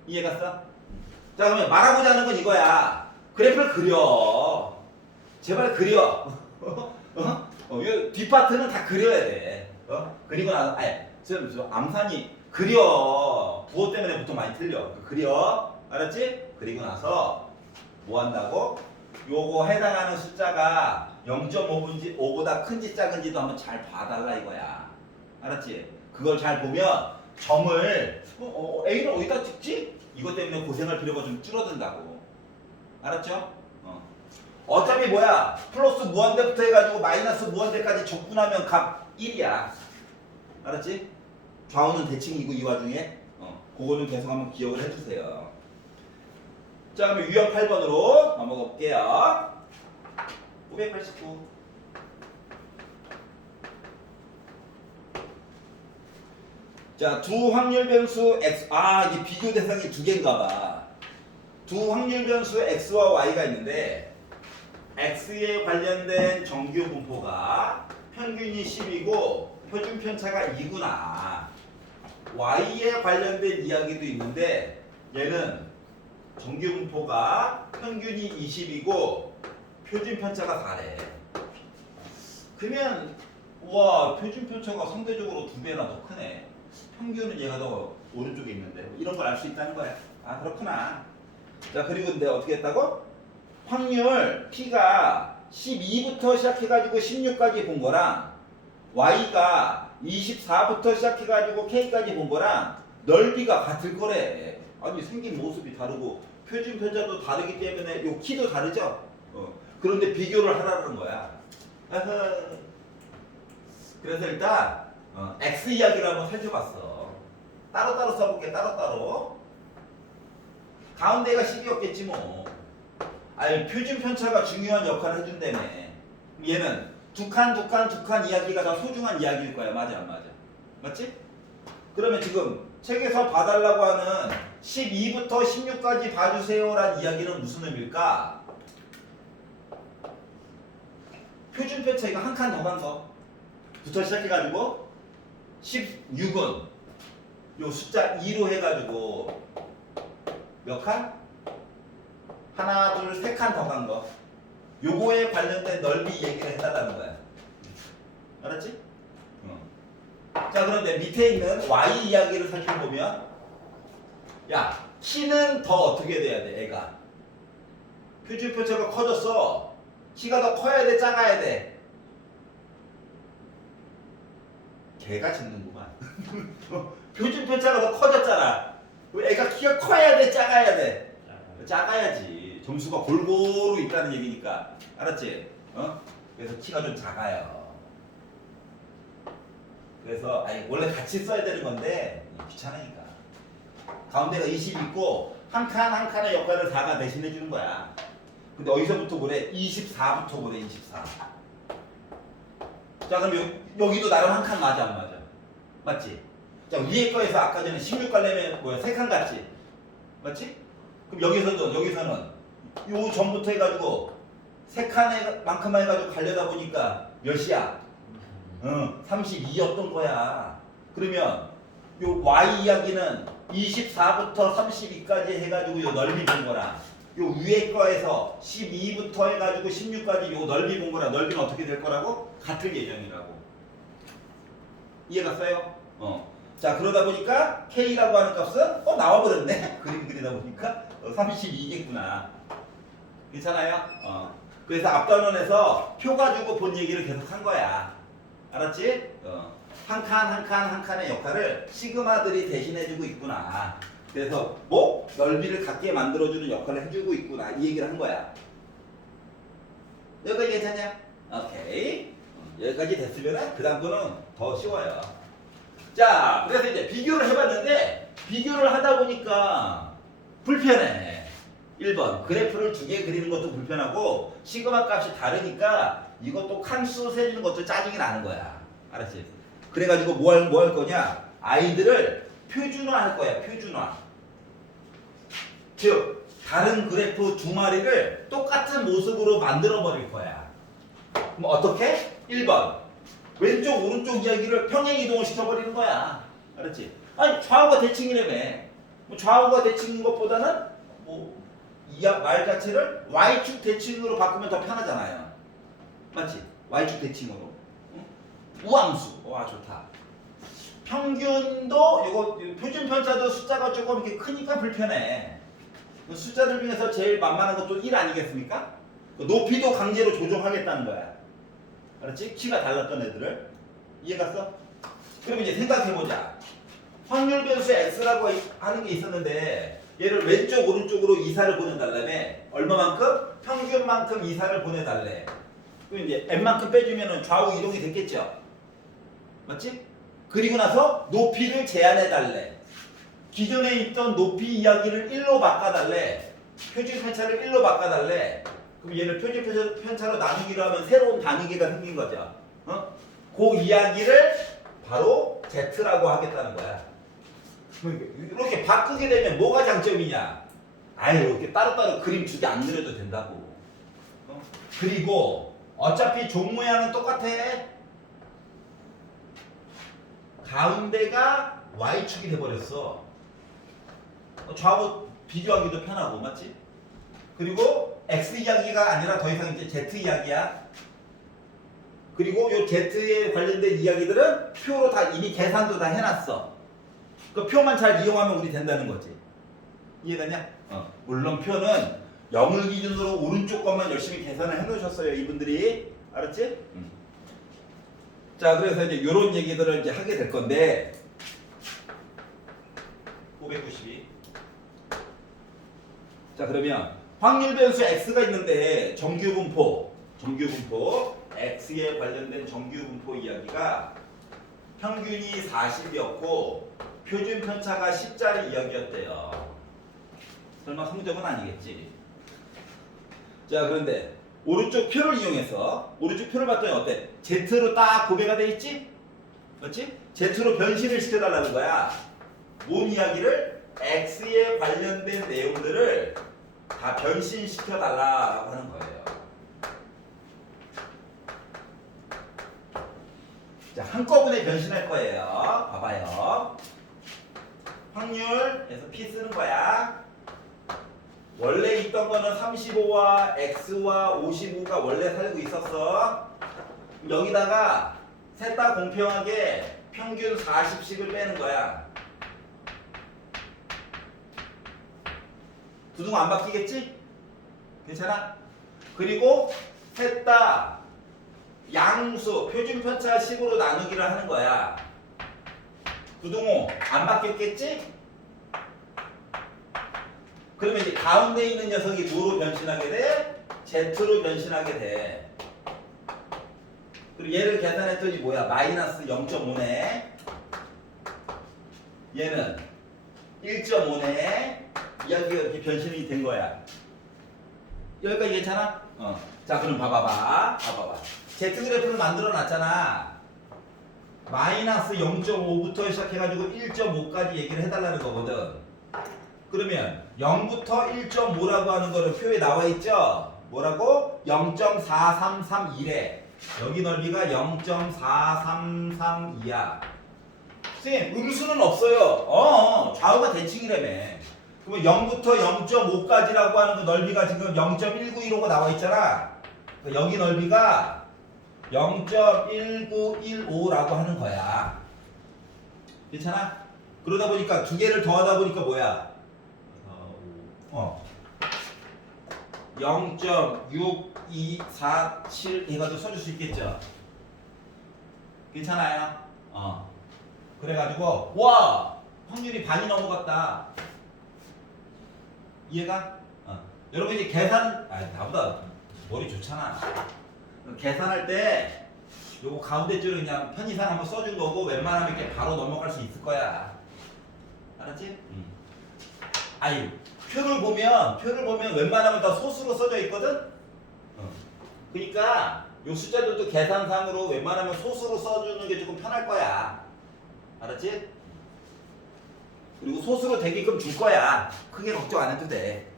이해 갔어? 자 그러면 말하고자 하는 건 이거야. 그래프를 그려. 제발 그려. 이 뒷파트는 다 그려야 돼. 그리고 나서 암산이 그려. 부호 때문에 보통 많이 틀려. 그려. 알았지? 그리고 나서 뭐 한다고? 요거 해당하는 숫자가 0.5보다 큰지 작은지도 한번 잘 봐달라 이거야. 알았지? 그걸 잘 보면 점을 A를 어디다 찍지? 이것 때문에 고생할 필요가 좀 줄어든다고. 알았죠? 어차피 뭐야? 플러스 무한대부터 해가지고 마이너스 무한대까지 적분하면 값 1이야. 알았지? 좌우는 대칭이고 이 와중에 그거는 계속 한번 기억을 해주세요. 자 그럼 유형 8번으로 넘어가 볼게요. 589. 자, 두 확률 변수 x, 이게 비교 대상이 두 개인가 봐. 두 확률 변수 x와 y가 있는데 x에 관련된 정규 분포가 평균이 10이고 표준 편차가 2구나. y에 관련된 이야기도 있는데 얘는 정규 분포가 평균이 20이고 표준 편차가 4래. 그러면 와, 표준 편차가 상대적으로 2배나 더 크네. 평균은 얘가 더 오른쪽에 있는데 이런 걸 알 수 있다는 거야. 아, 그렇구나. 자, 그리고 근데 어떻게 했다고? 확률 P가 12부터 시작해가지고 16까지 본 거랑 Y가 24부터 시작해가지고 K까지 본 거랑 넓이가 같을 거래. 아니, 생긴 모습이 다르고 표준 편차도 다르기 때문에 요 키도 다르죠? 그런데 비교를 하라는 거야. 그래서 일단 X 이야기를 한번 살펴봤어. 따로따로 써볼게. 따로따로. 가운데가 10이었겠지 뭐. 아니, 표준 편차가 중요한 역할을 해준다며. 얘는 두 칸 이야기가 더 소중한 이야기일 거야. 맞아 안 맞아? 맞지? 그러면 지금 책에서 봐달라고 하는 12부터 16까지 봐주세요라는 이야기는 무슨 의미일까? 표준 편차 이거 한 칸 더 간 거 부터 시작해가지고 16은 요 숫자 2로 해가지고 몇 칸? 하나, 둘, 세 칸 더 간 거. 요거에 관련된 넓이 얘기를 해달라는 거야. 알았지? 자, 그런데 밑에 있는 y 이야기를 살펴보면 야, 키는 더 어떻게 돼야 돼, 애가? 표준 편차가 커졌어. 키가 더 커야 돼, 작아야 돼? 개가 짖는구만. 표준 편차가 더 커졌잖아. 애가 키가 커야 돼, 작아야 돼? 작아야지. 점수가 골고루 있다는 얘기니까. 알았지? 그래서 키가 좀 작아요. 그래서 원래 같이 써야 되는 건데 귀찮으니까. 가운데가 20 있고 한 칸 한 칸의 역할을 4가 대신해 주는 거야. 근데 어디서부터 보래? 24부터 보래. 24. 자, 그럼 여기도 나름 한 칸 맞아 안 맞아? 맞지? 자, 위에 거에서 아까 전에 16 가려면 뭐야? 3칸 같지? 맞지? 그럼 여기서는 요 전부터 해가지고 3칸에 만큼만 해가지고 가려다 보니까 몇이야? 32였던 거야. 그러면 요 y 이야기는 24부터 32까지 해가지고 요 넓이 본 거랑 요 위에 거에서 12부터 해가지고 16까지 요 넓이 본 거랑 넓이는 어떻게 될 거라고? 같을 예정이라고. 이해가 써요? 자, 그러다 보니까 K라고 하는 값은 나와버렸네. 그림 그리다 보니까 32겠구나. 괜찮아요? 그래서 앞단원에서 표 가지고 본 얘기를 계속 한 거야. 알았지? 한 칸의 역할을 시그마들이 대신해주고 있구나. 그래서 뭐? 넓이를 갖게 만들어주는 역할을 해주고 있구나. 이 얘기를 한 거야. 여기까지 괜찮냐? 오케이. 여기까지 됐으면 그 다음 거는 더 쉬워요. 자, 그래서 이제 비교를 해봤는데 비교를 하다 보니까 불편해. 1번 그래프를 두 개 그리는 것도 불편하고 시그마 값이 다르니까 이것도 칸수 세주는 것도 짜증이 나는 거야. 알았지? 그래가지고 뭐 할 거냐? 아이들을 표준화할 거야. 표준화. 즉 다른 그래프 두 마리를 똑같은 모습으로 만들어 버릴 거야. 그럼 어떻게? 1번 왼쪽 오른쪽 이야기를 평행 이동을 시켜버리는 거야. 알았지? 아니 좌우가 대칭이라며. 뭐 좌우가 대칭인 것보다는 이 말 자체를 Y축 대칭으로 바꾸면 더 편하잖아요. 맞지? Y축 대칭으로. 우함수. 와, 좋다. 평균도 이거 표준 편차도 숫자가 조금 이렇게 크니까 불편해. 숫자들 중에서 제일 만만한 것도 1 아니겠습니까? 높이도 강제로 조정하겠다는 거야. 알았지? 키가 달랐던 애들을. 이해갔어? 그럼 이제 생각해보자. 확률 변수 x라고 하는 게 있었는데 얘를 왼쪽 오른쪽으로 이사를 보내달라며. 얼마만큼? 평균만큼 이사를 보내달래. 그럼 이제 n만큼 빼주면 좌우 이동이 됐겠죠? 맞지? 그리고 나서 높이를 제한해달래. 기존에 있던 높이 이야기를 1로 바꿔달래. 표준 편차를 1로 바꿔달래. 그럼 얘를 표준 편차로 나누기로 하면 새로운 단위계가 생긴 거죠. 그 이야기를 바로 Z라고 하겠다는 거야. 이렇게 바꾸게 되면 뭐가 장점이냐? 아유, 이렇게 따로따로 그림 두 개 안 그려도 된다고. 그리고 어차피 종 모양은 똑같아. 가운데가 Y축이 돼버렸어. 좌우 비교하기도 편하고, 맞지? 그리고 X 이야기가 아니라 더 이상 이제 Z 이야기야. 그리고 요 Z에 관련된 이야기들은 표로 다 이미 계산도 다 해놨어. 그 표만 잘 이용하면 우리 된다는 거지. 이해가냐? 물론 표는 0을 기준으로 오른쪽 것만 열심히 계산을 해놓으셨어요, 이분들이. 알았지? 자, 그래서 이제 요런 얘기들을 이제 하게 될 건데 592. 자, 그러면 확률 변수 x가 있는데 정규분포 x에 관련된 정규분포 이야기가 평균이 40이었고 표준 편차가 10짜리 이야기였대요. 설마 성적은 아니겠지. 자, 그런데 오른쪽 표를 이용해서 오른쪽 표를 봤더니 어때? Z로 딱 고배가 돼 있지? 맞지? Z로 변신을 시켜달라는 거야. 뭔 이야기를? X에 관련된 내용들을 다 변신시켜달라고 하는 거예요. 자, 한꺼번에 변신할 거예요. 봐봐요. 확률에서 P 쓰는 거야. 원래 있던 거는 35와 X와 55가 원래 살고 있었어. 여기다가 셋 다 공평하게 평균 40씩을 빼는 거야. 부등호 안 바뀌겠지? 괜찮아? 그리고 셋 다 양수 표준 편차 10으로 나누기를 하는 거야. 부등호 안 바뀌었겠지? 그러면 이제 가운데 있는 녀석이 뭐로 변신하게 돼? Z로 변신하게 돼. 그리고 얘를 계산했더니 뭐야? 마이너스 0.5네. 얘는 1.5네. 이야기가 이렇게 변신이 된 거야. 여기까지 괜찮아? 자, 그럼 봐봐봐. Z 그래프를 만들어 놨잖아. 마이너스 0.5부터 시작해가지고 1.5까지 얘기를 해달라는 거거든. 그러면 0부터 1.5라고 하는 거는 표에 나와 있죠? 뭐라고? 0.4332래. 여기 넓이가 0.4332야. 선생님, 음수는 없어요. 좌우가 대칭이라며. 그러면 0부터 0.5까지라고 하는 그 넓이가 지금 0.1915가 나와 있잖아. 여기 넓이가 0.1915라고 하는 거야. 괜찮아? 그러다 보니까 두 개를 더하다 보니까 뭐야? 0.6247 해가지고 써줄 수 있겠죠? 괜찮아요? 그래가지고 와! 확률이 반이 넘어갔다. 이해가? 여러분 이제 계산, 나보다 머리 좋잖아. 계산할 때 요거 가운데 줄을 그냥 편의상 한번 써준 거고 웬만하면 이렇게 바로 넘어갈 수 있을 거야. 알았지? 아유, 표를 보면 웬만하면 다 소수로 써져 있거든? 그러니까 요 숫자들도 계산상으로 웬만하면 소수로 써주는 게 조금 편할 거야. 알았지? 그리고 소수로 되게끔 줄 거야. 크게 걱정 안 해도 돼.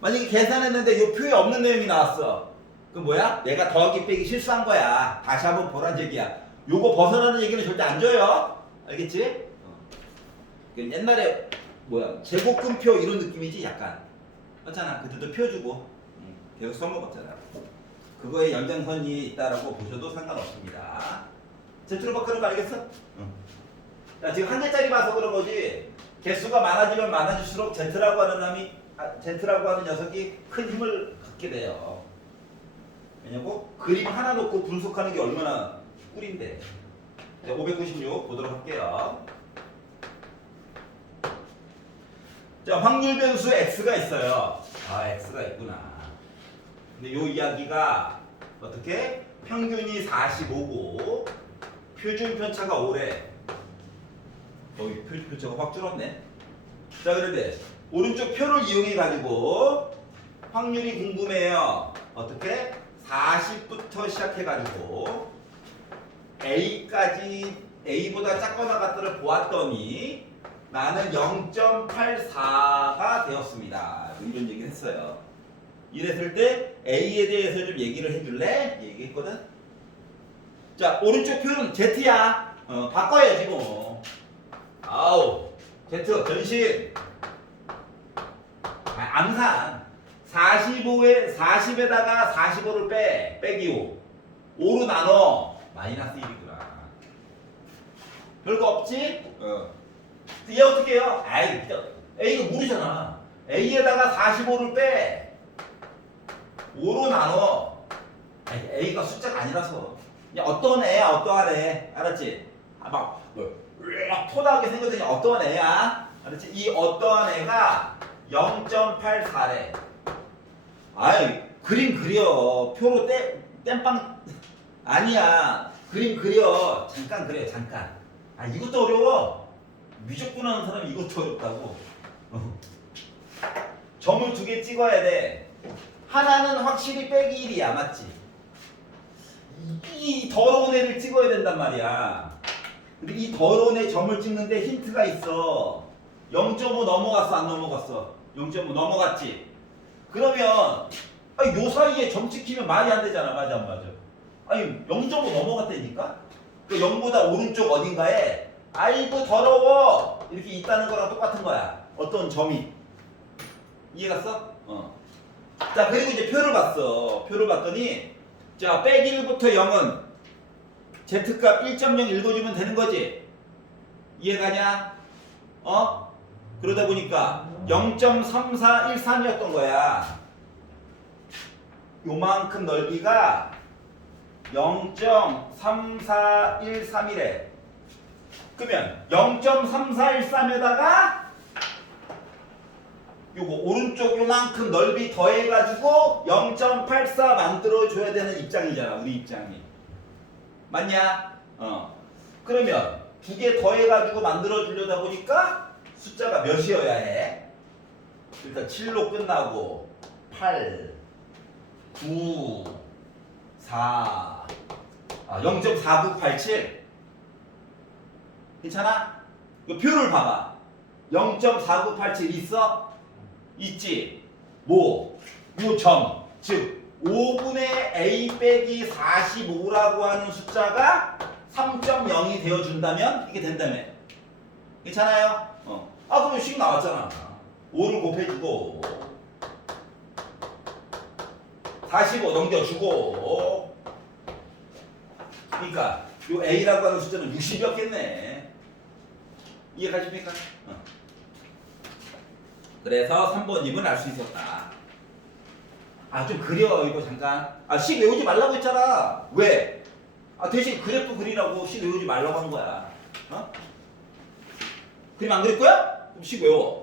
만약에 계산했는데 이 표에 없는 내용이 나왔어. 그럼 뭐야? 내가 더하기 빼기 실수한 거야. 다시 한번 보란 얘기야. 요거 벗어나는 얘기는 절대 안 줘요. 알겠지? 옛날에 제곱근표 이런 느낌이지 약간. 맞잖아. 그때도 표 주고 계속 써먹었잖아. 그거의 연장선이 있다라고 보셔도 상관없습니다. Z로 바꾸는 거 알겠어? 자, 지금 한 개짜리 봐서 그런 거지. 개수가 많아지면 많아질수록 Z라고 하는 녀석이 큰 힘을 갖게 돼요. 왜냐고? 그림 하나 놓고 분석하는 게 얼마나 꿀인데. 자, 596 보도록 할게요. 자, 확률 변수 X가 있어요. X가 있구나. 근데 요 이야기가 어떻게? 평균이 45고 표준 편차가 5래. 표준 편차가 확 줄었네. 자, 그런데 오른쪽 표를 이용해 가지고 확률이 궁금해요. 어떻게? 40부터 시작해 가지고 A까지 A보다 작거나 같다를 보았더니 나는 0.84가 되었습니다. 이런 얘기를 했어요. 이랬을 때 A에 대해서 좀 얘기를 해줄래? 얘기했거든. 자, 오른쪽 표는 Z야. 바꿔야지 뭐. 아우, Z 전신. 암산. 40에다가 45를 빼기 5. 5로 나눠. 마이너스 1이구나. 별거 없지? 얘 어떻게 해요? 아이, A가 모르잖아. A에다가 45를 빼. 5로 나눠. 아니, A가 숫자가 아니라서. 야, 어떤 애야, 어떠한 애. 알았지? 토나게 생겼더니 어떠한 애야. 알았지? 이 어떠한 애가 0.84래. 아이, 그림 그려. 표로 땜빵. 아니야. 그림 그려. 잠깐 그래, 잠깐. 아, 이것도 어려워. 미적분 하는 사람이 이것도 어렵다고. 점을 2개 찍어야 돼. 하나는 확실히 빼기 1이야, 맞지? 이 더러운 애를 찍어야 된단 말이야. 근데 이 더러운 애 점을 찍는데 힌트가 있어. 0.5 넘어갔어, 안 넘어갔어? 0.5 넘어갔지? 그러면 아니, 요 사이에 점 찍히면 말이 안 되잖아. 맞아, 안 맞아? 아니, 0.5 넘어갔다니까? 그 0보다 오른쪽 어딘가에 아이고 더러워 이렇게 있다는 거랑 똑같은 거야. 어떤 점이. 이해갔어? 자, 그리고 이제 표를 봤어. 표를 봤더니 자, 빼기 1부터 0은 Z값 1.0 읽어주면 되는 거지. 이해가냐? 그러다 보니까 0.3413이었던 거야. 요만큼 넓이가 0.3413이래. 그러면 0.3413에다가 요거 오른쪽 요만큼 넓이 더해가지고 0.84 만들어줘야 되는 입장이잖아. 우리 입장이. 맞냐? 그러면 2개 더해가지고 만들어주려다 보니까 숫자가 몇이어야 해? 일단 7로 끝나고 8, 9, 4, 0.4987 괜찮아? 이 표를 봐봐. 0.4987 있어? 있지? 뭐? 요 점, 즉 5분의 A 빼기 45라고 하는 숫자가 3.0이 되어준다면 이게 된다며. 괜찮아요? 그러면 식 나왔잖아. 5를 곱해주고 45 넘겨주고 그러니까 요 A라고 하는 숫자는 60이었겠네. 이해가십니까? 그래서 3번님은 알 수 있었다. 좀 그려 이거 잠깐. 식 외우지 말라고 했잖아. 왜? 대신 그래프 그리라고 식 외우지 말라고 한 거야. 그림 안 그릴 거야? 그럼 식 외워.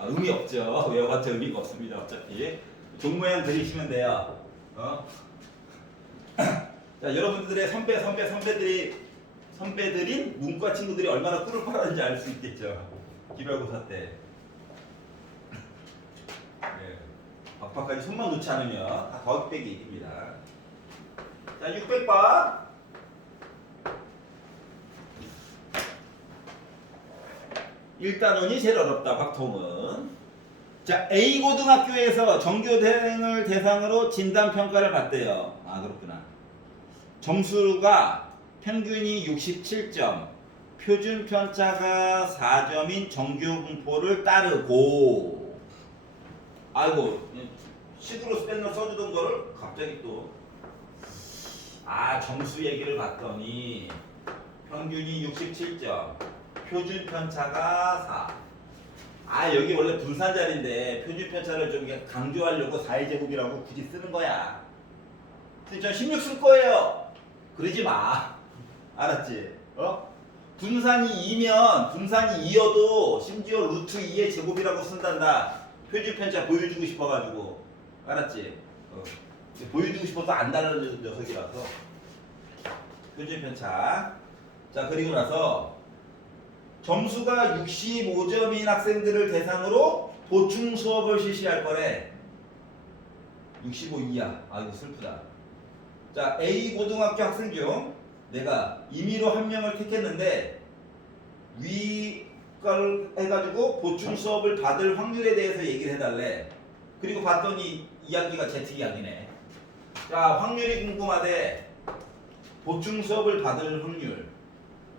의미 없죠. 외워봤자 의미가 없습니다. 어차피 종 모양 그리시면 돼요. 자, 여러분들의 선배들인 문과 친구들이 얼마나 꿀을 빨았는지 알 수 있겠죠. 기말고사 때. 네. 막판까지 손만 놓지 않으면 다 더하기 빼기 입니다. 자, 600번. 일단원이 제일 어렵다, 박통은. 자, A고등학교에서 전교생을 대상으로 진단평가를 받대요. 그렇구나. 점수가 평균이 67점, 표준 편차가 4점인 정규분포를 따르고. 아이고, 식으로 맨날 써주던 거를 갑자기 또. 점수 얘기를 봤더니 평균이 67점, 표준 편차가 4. 여기 원래 분산자리인데 표준 편차를 좀 강조하려고 4의 제곱이라고 굳이 쓰는 거야. 근데 전 16 쓸 거예요. 그러지 마. 알았지? 분산이 2면 분산이 2여도 심지어 루트 2의 제곱이라고 쓴단다. 표준 편차 보여주고 싶어가지고. 알았지? 보여주고 싶어서 안 달라는 녀석이라서. 표준 편차. 자, 그리고 나서 점수가 65점인 학생들을 대상으로 보충 수업을 실시할 거래. 65 이하. 이거 슬프다. 자, A 고등학교 학생 중 내가 임의로 한 명을 택했는데 위 걸 해가지고 보충 수업을 받을 확률에 대해서 얘기를 해달래. 그리고 봤더니 이야기가 Z 이야기네. 자, 확률이 궁금하대. 보충 수업을 받을 확률.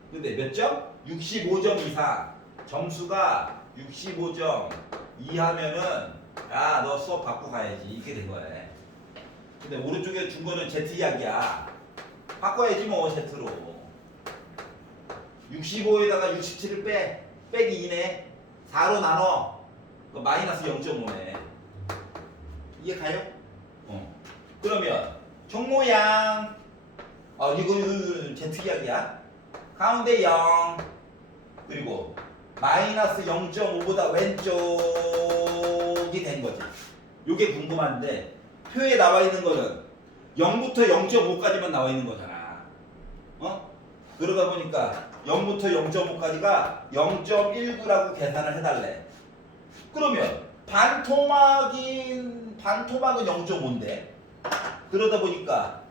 근데 몇 점? 65점 이상. 점수가 65점 이하면은 야, 너 수업 받고 가야지. 이렇게 된 거야. 근데 오른쪽에 준 거는 Z 이야기야. 바꿔야지 뭐 Z로. 65에다가 67을 빼기 2네. 4로 나눠. 마이너스 0.5네. 이해 가요? 그러면 정모양. 이거는 Z 이야기야. 가운데 0. 그리고 마이너스 0.5보다 왼쪽이 된 거지. 요게 궁금한데 표에 나와 있는 거는 0부터 0.5까지만 나와 있는 거잖아. 그러다 보니까 0부터 0.5까지가 0.19라고 계산을 해달래. 그러면 반토막은 0.5인데 그러다 보니까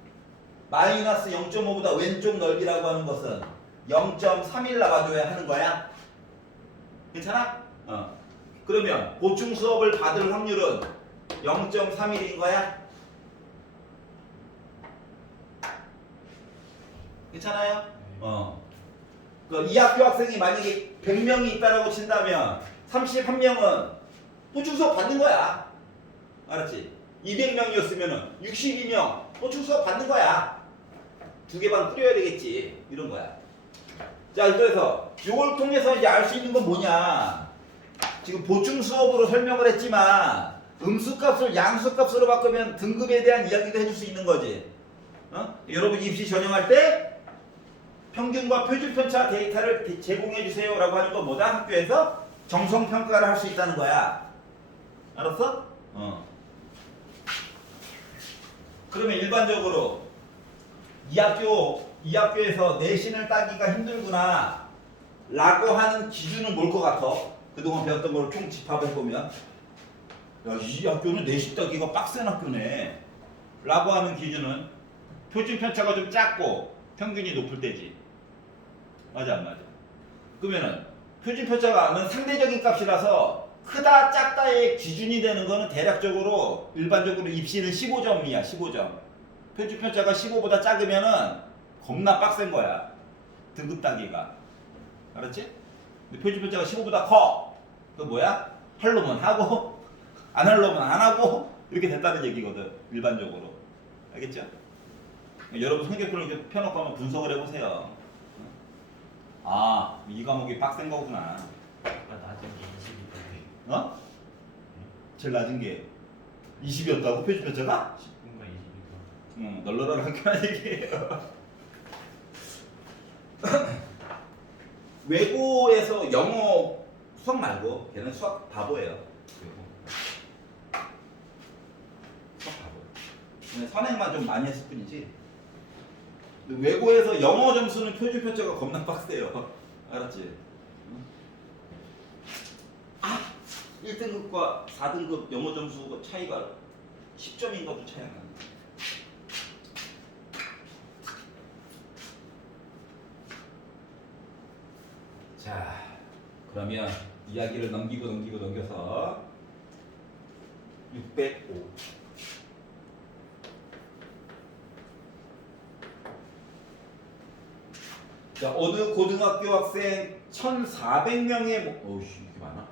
마이너스 0.5보다 왼쪽 넓이라고 하는 것은 0.31 나와줘야 하는 거야. 괜찮아? 그러면 보충 수업을 받을 확률은 0.31인 거야. 괜찮아요? 이 학교 학생이 만약에 100명이 있다라고 친다면 31명은 보충 수업 받는 거야. 알았지? 200명이었으면 62명 보충 수업 받는 거야. 2개 반 뿌려야 되겠지. 이런 거야. 자, 그래서 이걸 통해서 이제 알 수 있는 건 뭐냐? 지금 보충 수업으로 설명을 했지만 음수값을 양수값으로 바꾸면 등급에 대한 이야기도 해줄 수 있는 거지. 여러분 입시 전형할 때 평균과 표준 편차 데이터를 제공해 주세요라고 하는 건 뭐다? 학교에서 정성 평가를 할 수 있다는 거야. 알았어? 그러면 일반적으로 이 학교에서 내신을 따기가 힘들구나 라고 하는 기준은 뭘 것 같아? 그동안 배웠던 걸 총 집합해 보면 야, 이 학교는 내신 따기가 빡센 학교네 라고 하는 기준은 표준 편차가 좀 작고 평균이 높을 때지. 맞아 안 맞아? 그러면은 표준 편차가 상대적인 값이라서 크다 작다의 기준이 되는 거는 대략적으로 일반적으로 입시는 15점이야. 15점. 표준 편차가 15보다 작으면은 겁나 빡센 거야. 등급 따기가. 알았지? 근데 표준 편차가 15보다 커. 그 뭐야? 할 놈은 하고 안 할 놈은 안 하고 이렇게 됐다는 얘기거든. 일반적으로. 알겠죠? 여러분 성적표를 이렇게 펴놓고 한번 분석을 해보세요. 이 과목이 빡센 거구나. 낮은 게 20이던데. 제일 낮은 게 20이었다고 표준 편차가? 10분과 20이던. 널널한 학교란 얘기예요. 외고에서 영어 수학 말고 걔는 수학 바보예요. 수학 바보예요. 그냥 선행만 좀 많이 했을 뿐이지. 외고에서 영어 점수는 표준 편차가 겁나 빡세요. 알았지? 1등급과 4등급 영어 점수 차이가 10점인가도 차이 안 납니다. 자, 그러면 이야기를 넘겨서 605. 자, 어느 고등학교 학생 1,400명의 어우씨 이렇게 많아?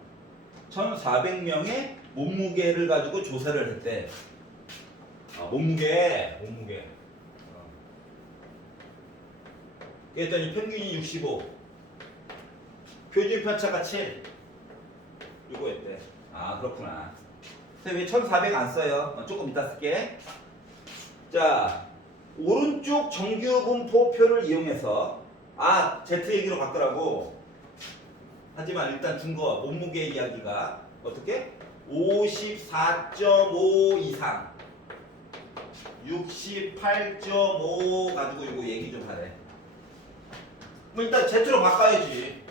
1,400명의 몸무게를 가지고 조사를 했대. 몸무게. 그랬더니 평균이 65. 표준 편차가 7. 요거였대. 그렇구나. 왜 1,400 안 써요? 조금 이따 쓸게. 자, 오른쪽 정규 분포표를 이용해서 Z 얘기로 바꾸라고. 하지만 일단 준 거 몸무게 이야기가 어떻게? 54.5 이상 68.5 가지고 이거 얘기 좀 하래. 그럼 일단 Z로 바꿔야지.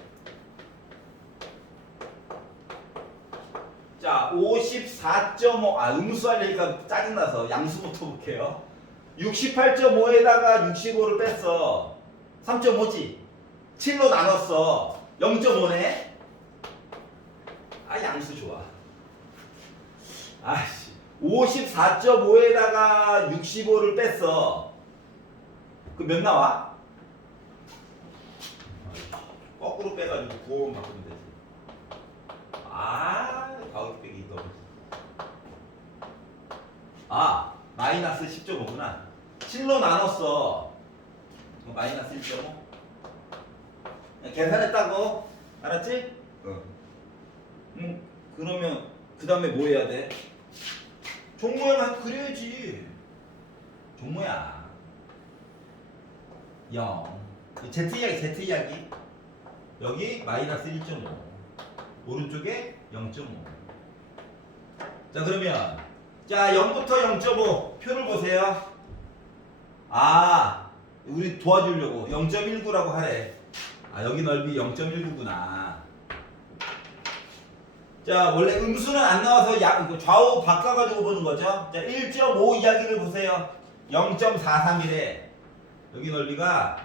자, 54.5 음수하려니까 짜증나서 양수부터 볼게요. 68.5에다가 65를 뺐어. 3.5지. 7로 나눴어. 0.5네. 아, 양수 좋아. 아씨. 54.5에다가 65를 뺐어. 그 몇 나와? 거꾸로 빼가지고 9원 바꾸면 되지. 아, 가운데 빼기 너무. 아, 마이너스 10.5구나. 7로 나눴어. 마이너스 1.5. 계산했다고. 알았지? 그러면 그 다음에 뭐 해야 돼? 종모양만 그려야지. 종모양 0. Z 이야기. 여기 마이너스 1.5. 오른쪽에 0.5. 자, 그러면 자 0부터 0.5 표를 보세요. 아, 우리 도와주려고 0.19라고 하래. 아, 여기 넓이 0.19구나. 자, 원래 음수는 안 나와서 좌우 바꿔가지고 보는 거죠. 자, 1.5 이야기를 보세요. 0.43이래. 여기 넓이가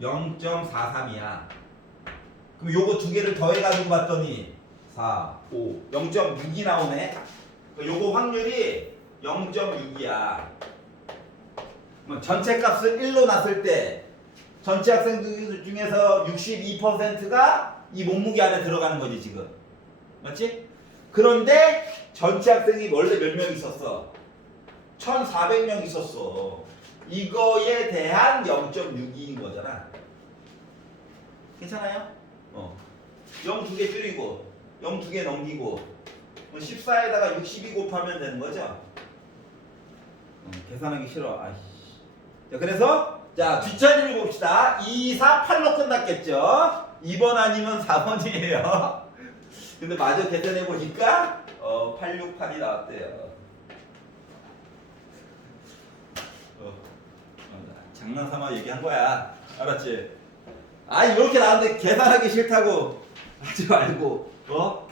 0.43이야. 그럼 요거 두 개를 더해가지고 봤더니 4, 5, 0.6이 나오네. 요거 확률이 0.6이야. 전체 값을 1로 놨을 때 전체 학생들 중에서 62%가 이 몸무게 안에 들어가는 거지 지금. 맞지? 그런데 전체 학생이 원래 몇 명 있었어? 1400명 있었어. 이거에 대한 0.6인 거잖아. 괜찮아요? 0 두 개 줄이고 0 두 개 넘기고 14에다가 62 곱하면 되는 거죠? 계산하기 싫어. 아이씨. 자, 그래서 자, 뒷자리를 봅시다. 2, 4, 8로 끝났겠죠? 2번 아니면 4번이에요. 근데 마저 계산해 보니까 868이 나왔대요. 장난삼아 얘기한 거야. 알았지? 아, 이렇게 나왔는데 계산하기 싫다고 하지 말고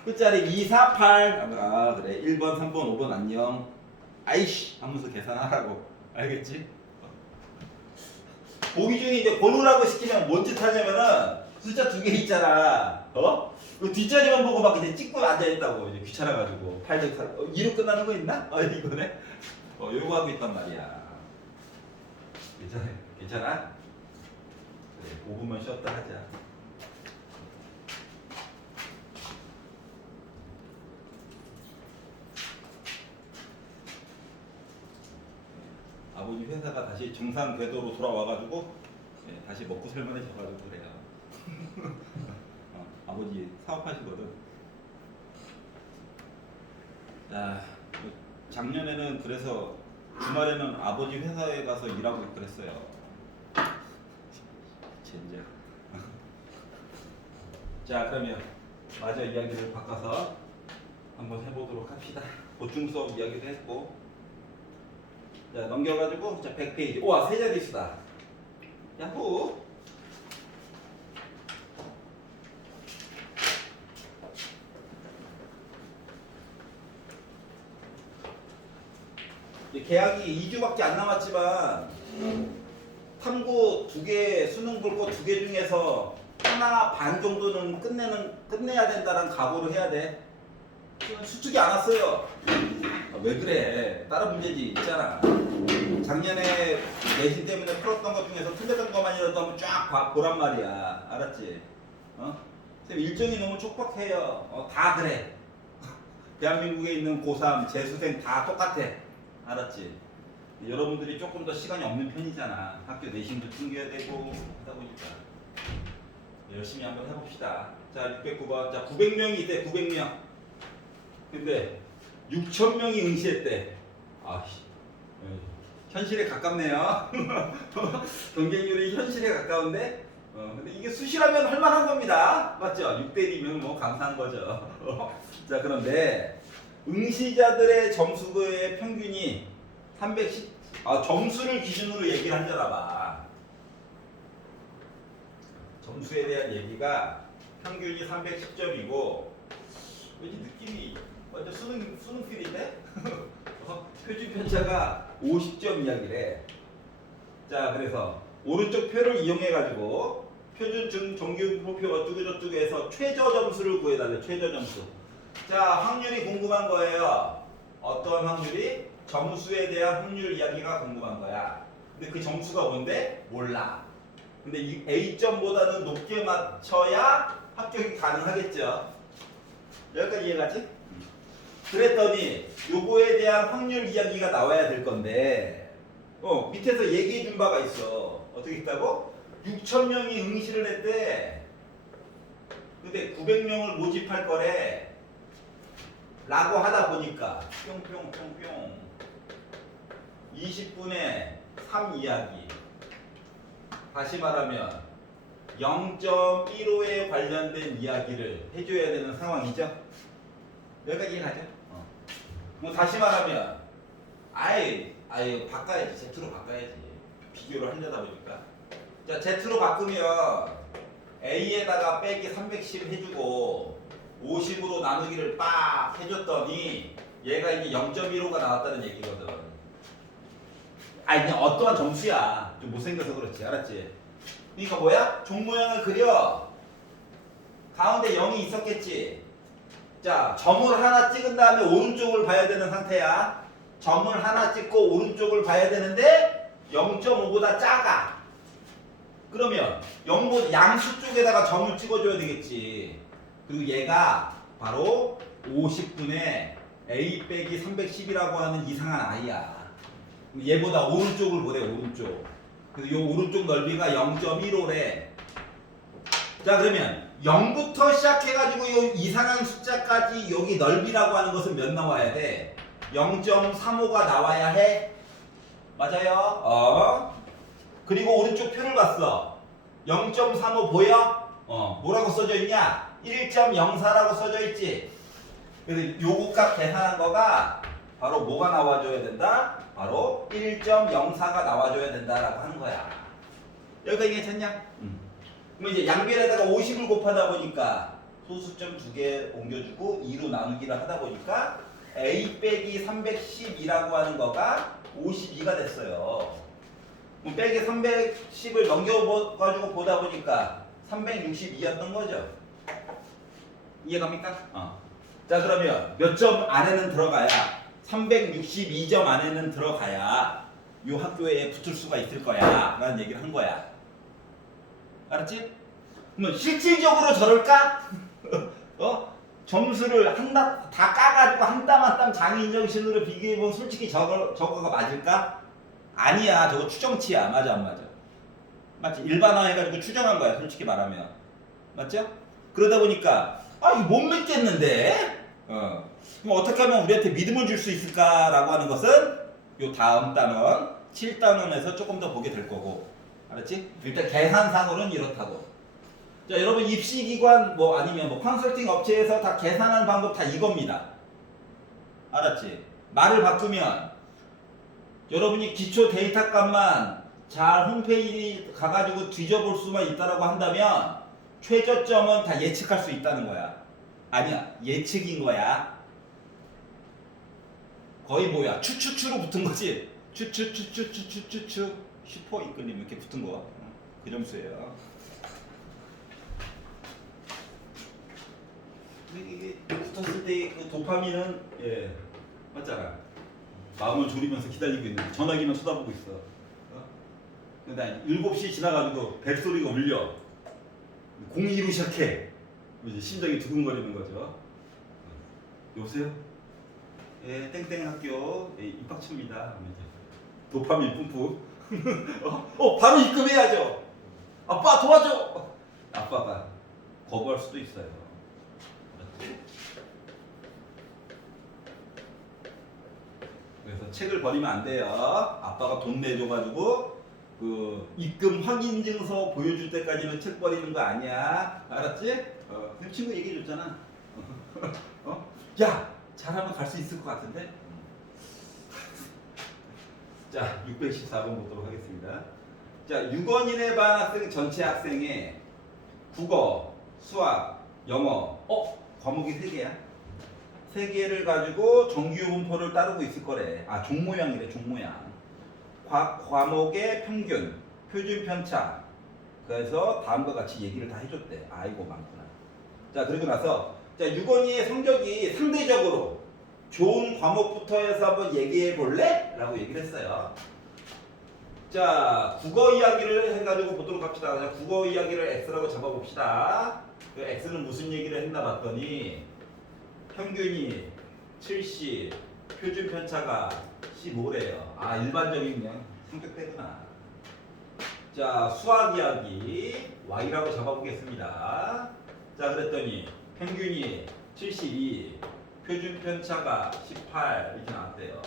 끝자리 2, 4, 8. 아, 그래. 1번, 3번, 5번 안녕. 아이씨 하면서 계산하라고. 알겠지? 보기 중에 이제 고르라고 시키면 뭔 짓 하냐면은 숫자 두 개 있잖아. 그 뒷자리만 보고 막 이제 찍고 앉아있다고. 이제 귀찮아가지고 804. 2로 끝나는 거 있나? 이거네. 요거 하고 있단 말이야. 괜찮아? 괜찮아? 그래, 5분만 쉬었다 하자. 아버지 회사가 다시 정상 궤도로 돌아와가지고 다시 먹고 살만해져가지고 그래요. 아버지 사업하시거든. 자, 작년에는 그래서 주말에는 아버지 회사에 가서 일하고 그랬어요. 젠장. 자, 그러면 마저 이야기를 바꿔서 한번 해보도록 합시다. 보충 수업 이야기도 했고. 자, 넘겨가지고 자 100페이지. 우와, 세 자리 수다. 야호. 계약이 2주밖에 안 남았지만 탐구 2개, 수능 볼 거 2개 중에서 하나 반 정도는 끝내야 된다는 각오를 해야 돼. 수특이 안 왔어요. 왜 그래? 다른 문제지 있잖아. 작년에 내신 때문에 풀었던 것 중에서 틀렸던 것만이라도 한번 쫙 보란 말이야. 알았지? 쌤 일정이 너무 촉박해요. 다 그래. 대한민국에 있는 고3 재수생 다 똑같아. 알았지? 여러분들이 조금 더 시간이 없는 편이잖아. 학교 내신도 챙겨야 되고 하다 보니까 열심히 한번 해봅시다. 자, 609번. 자, 900명이 있대. 900명. 근데 6,000명이 응시했대. 아씨, 현실에 가깝네요. 경쟁률이 현실에 가까운데, 근데 이게 수시라면 할만한 겁니다. 맞죠? 6대1이면 뭐 감사한 거죠. 자, 그런데 응시자들의 점수의 평균이 310. 점수를 기준으로 얘기를 한다나 봐. 점수에 대한 얘기가 평균이 310점이고, 왠지 느낌이 완전 수능 필인데? 표준 편차가 50점 이야기래. 자, 그래서 오른쪽 표를 이용해 가지고 표준 정규분포표 어쩌고저쩌고 해서 최저 점수를 구해달래. 최저 점수. 자, 확률이 궁금한 거예요. 어떤 확률이? 점수에 대한 확률 이야기가 궁금한 거야. 근데 그 점수가 뭔데? 몰라. 근데 이 A점보다는 높게 맞춰야 합격이 가능하겠죠. 여기까지 이해가지? 그랬더니 요거에 대한 확률 이야기가 나와야 될 건데 밑에서 얘기해 준 바가 있어. 어떻게 했다고? 6,000명이 응시를 했대. 근데 900명을 모집할 거래. 라고 하다 보니까 뿅뿅뿅뿅 20분에 3 이야기. 다시 말하면 0.15에 관련된 이야기를 해줘야 되는 상황이죠. 여기까지 이해가죠? 뭐 다시 말하면 아예 바꿔야지. Z로 바꿔야지. 비교를 하려다 보니까. 자, Z로 바꾸면 A에다가 빼기 310 해주고 50으로 나누기를 빡 해줬더니 얘가 이제 0.15가 나왔다는 얘기거든. 그냥 어떠한 점수야. 좀 못생겨서 그렇지. 알았지? 그러니까 뭐야? 종 모양을 그려. 가운데 0이 있었겠지. 자, 점을 하나 찍은 다음에 오른쪽을 봐야 되는 상태야. 점을 하나 찍고 오른쪽을 봐야 되는데 0.5보다 작아. 그러면 0보다 양수 쪽에다가 점을 찍어줘야 되겠지. 그리고 얘가 바로 50분의 A 빼기 310이라고 하는 이상한 아이야. 얘보다 오른쪽을 보래. 오른쪽. 그래서 요 오른쪽 넓이가 0.15래. 자, 그러면 0부터 시작해가지고 요 이상한 숫자까지 여기 넓이라고 하는 것은 몇 나와야 돼? 0.35가 나와야 해. 맞아요? 그리고 오른쪽 표를 봤어. 0.35 보여? 뭐라고 써져 있냐? 1.04라고 써져 있지. 그래서 요거 값 계산한 거가 바로 뭐가 나와줘야 된다? 바로 1.04가 나와줘야 된다라고 하는 거야. 여기까지 괜찮냐? 그럼 이제 양변에다가 50을 곱하다 보니까 소수점 2개 옮겨주고 2로 나누기를 하다 보니까 A 빼기 310이라고 하는 거가 52가 됐어요. 그럼 빼기 310을 넘겨가지고 보다 보니까 362였던 거죠. 이해갑니까? 자, 그러면 몇 점 안에는 들어가야 362점 안에는 들어가야 요 학교에 붙을 수가 있을 거야 라는 얘기를 한 거야. 알았지? 그러면 실질적으로 저럴까? 점수를 다 까가지고 한 땀 한 땀 장인정신으로 비교해보면 솔직히 저거가 맞을까? 아니야. 저거 추정치야. 맞아 안 맞아? 맞지? 일반화해가지고 추정한 거야. 솔직히 말하면. 맞죠? 그러다 보니까 이거 못 믿겠는데? 그럼 어떻게 하면 우리한테 믿음을 줄 수 있을까라고 하는 것은 요 다음 단원 7단원에서 조금 더 보게 될 거고. 알았지? 일단 계산상으로는 이렇다고. 자, 여러분 입시기관 아니면 컨설팅 업체에서 다 계산하는 방법 다 이겁니다. 알았지? 말을 바꾸면 여러분이 기초 데이터 값만 잘 홈페이지 가가지고 뒤져볼 수만 있다라고 한다면 최저점은 다 예측할 수 있다는 거야. 아니야, 예측인 거야. 거의 뭐야? 추추추로 붙은 거지. 추추추추추추추추 슈퍼 이끌림 이렇게 붙은 거. 그 점수예요. 이게 붙었을 때 그 도파민은 맞잖아. 마음을 졸이면서 기다리고 있는 전화기만 쳐다보고 있어. 근데 7시 지나가지고 벨소리가 울려. 02로 시작해. 이제 심장이 두근거리는 거죠. 여보세요? 예, 땡땡 학교 입학처입니다. 도파민 뿜뿜. 바로 입금해야죠. 아빠 도와줘. 아빠가 거부할 수도 있어요. 그래서 책을 버리면 안 돼요. 아빠가 돈 내줘가지고 그 입금 확인증서 보여줄 때까지는 책 버리는 거 아니야. 알았지? 그 친구 얘기해줬잖아. 야, 잘하면 갈 수 있을 것 같은데. 자, 614번 보도록 하겠습니다. 자, 6원 반 학생 전체 학생의 국어, 수학, 영어, 과목이 3개야. 3개를 가지고 정규 분포를 따르고 있을 거래. 종 모양이래, 종 모양. 과목의 표준 편차. 그래서 다음과 같이 얘기를 다 해줬대. 아이고 많구나. 자 그리고 나서 자 유건이의 성적이 상대적으로 좋은 과목부터 해서 한번 얘기해 볼래? 라고 얘기를 했어요. 자 국어 이야기를 해가지고 보도록 합시다. 자, 국어 이야기를 X라고 잡아봅시다. 그 X는 무슨 얘기를 했나 봤더니 평균이 70, 표준 편차가 15래요. 아 일반적인 그냥 성격대구나. 자 수학 이야기 Y라고 잡아보겠습니다. 자 그랬더니 평균이 72, 표준 편차가 18 이렇게 나왔대요.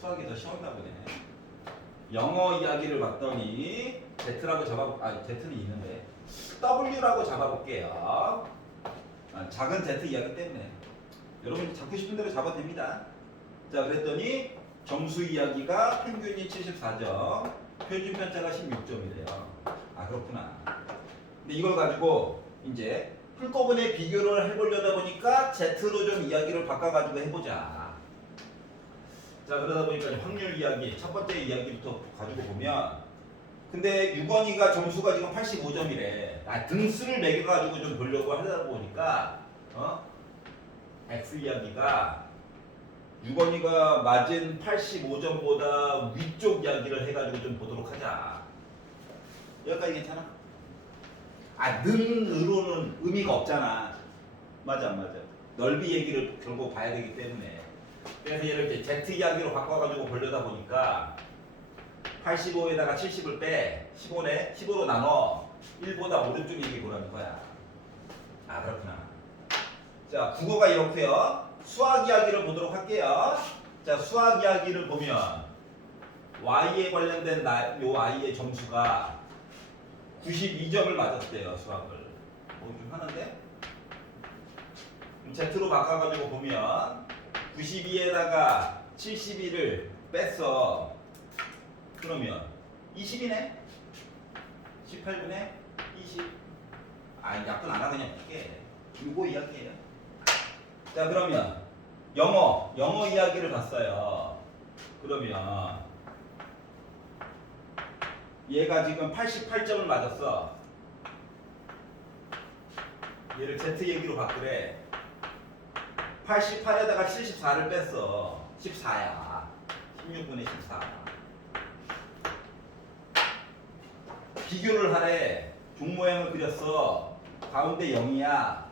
수학이 더 쉬웠나 보네. 영어 이야기를 봤더니 Z라고 Z는 있는데 W라고 잡아볼게요. 작은 Z 이야기 때문에 여러분 잡고 싶은 대로 잡아도 됩니다. 자 그랬더니 점수 이야기가 평균이 74점, 표준 편차가 16점이래요. 아 그렇구나. 근데 이걸 가지고 이제 한꺼번에 비교를 해보려다 보니까 Z로 좀 이야기를 바꿔가지고 해보자. 자 그러다 보니까 확률 이야기 첫 번째 이야기부터 가지고 보면 근데 유건이가 점수가 지금 85점이래. 등수를 매겨가지고 좀 보려고 하다 보니까 X 이야기가 유건이가 맞은 85점보다 위쪽 이야기를 해가지고 좀 보도록 하자. 여기까지 괜찮아? 는으로는 의미가 없잖아. 맞아 안 맞아? 넓이 얘기를 결국 봐야 되기 때문에. 그래서 얘를 이제 Z 이야기로 바꿔가지고 보려다 보니까 85에다가 70을 빼 15로 나눠 1보다 오른쪽 얘기 보라는 거야. 아 그렇구나. 자 국어가 이렇고요. 수학 이야기를 보도록 할게요. 자 수학 이야기를 보면 Y에 관련된 요 I의 점수가 92점을 맞았대요. 수학을. 좀 하는데? Z로 바꿔가지고 보면 92에다가 71을 뺐어. 그러면 20이네? 18분의 20. 약분 안 하고 그냥 풀게. 이거 이야기예요. 자 그러면 영어 이야기를 봤어요. 그러면 얘가 지금 88점을 맞았어. 얘를 Z 얘기로 바꾸래. 88에다가 74를 뺐어. 14야. 16분의 14. 비교를 하래. 종 모양을 그렸어. 가운데 0이야.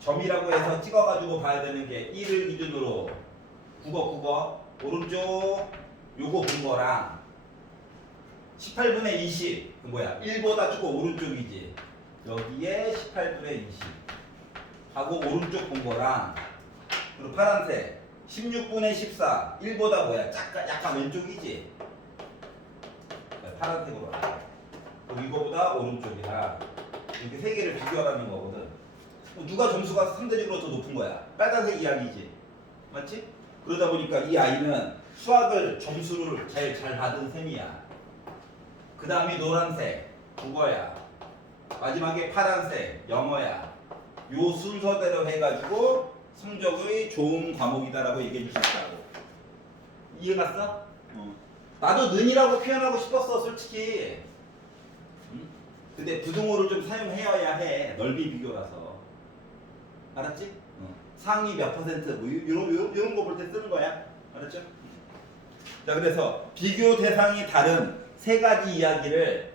점이라고 해서 찍어가지고 봐야 되는 게 1을 기준으로 국어 오른쪽 요거 본 거랑 18분의 20 그 뭐야 1보다 조금 오른쪽이지. 여기에 18분의 20 하고 오른쪽 본 거랑 그리고 파란색 16분의 14 1보다 뭐야 약간 왼쪽이지. 파란색으로 그리고 이거보다 오른쪽이라 이렇게 세 개를 비교하라는 거거든. 누가 점수가 상대적으로 더 높은 거야? 빨간색 이야기지. 맞지? 그러다 보니까 이 아이는 수학을 점수를 제일 잘 받은 셈이야. 그 다음이 노란색 국어야. 마지막에 파란색 영어야. 요 순서대로 해가지고 성적이 좋은 과목이다라고 얘기해 줄 수 있다고. 이해갔어? 나도 는이라고 표현하고 싶었어 솔직히. 근데 부등호를 좀 사용해야 해. 넓이 비교라서. 알았지? 상위 몇 퍼센트 뭐 이런 거 볼 때 쓰는 거야. 알았죠? 자 그래서 비교 대상이 다른 세 가지 이야기를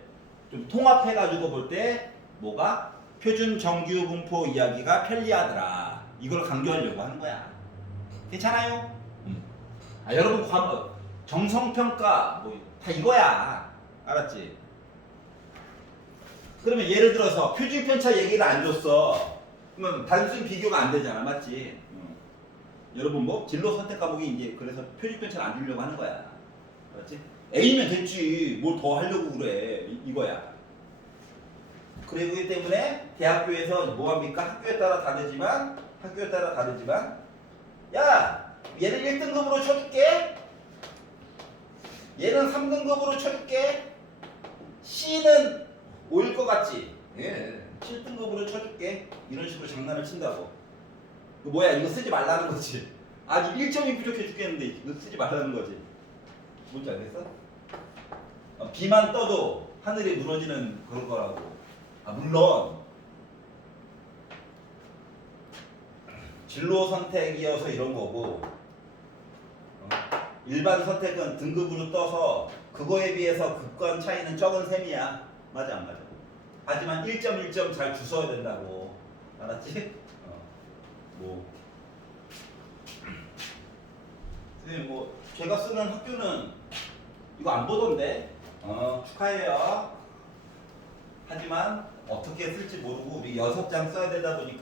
좀 통합해 가지고 볼 때 뭐가 표준 정규 분포 이야기가 편리하더라. 이걸 강조하려고 하는 거야. 괜찮아요? 여러분 과목 정성평가 뭐 다 이거야. 알았지? 그러면 예를 들어서 표준 편차 얘기를 안 줬어. 그러면 단순 비교가 안 되잖아. 맞지? 여러분 뭐 진로 선택 과목이 이제 그래서 표준 편차를 안 주려고 하는 거야. 알았지? A면 됐지. 뭘 더 하려고 그래. 이거야. 그러기 때문에 대학교에서 뭐 합니까? 학교에 따라 다르지만 야 얘를 1등급으로 쳐줄게. 얘는 3등급으로 쳐줄게. C는 5일 것 같지? 예. 7등급으로 쳐줄게. 이런 식으로 장난을 친다고. 그 뭐야 이거 쓰지 말라는 거지. 아직 1점이 부족해 죽겠는데 이거 쓰지 말라는 거지. 뭔지 알겠어? B만 떠도 하늘이 무너지는 그런 거라고. 아 물론 진로 선택이어서 이런 거고 일반 선택은 등급으로 떠서 그거에 비해서 급관 차이는 적은 셈이야. 맞아 안 맞아? 하지만 1.1점 잘 주워야 된다고. 알았지? 뭐 선생님 뭐 제가 쓰는 학교는 이거 안 보던데 축하해요. 하지만 어떻게 쓸지 모르고 우리 6장 써야 되다 보니까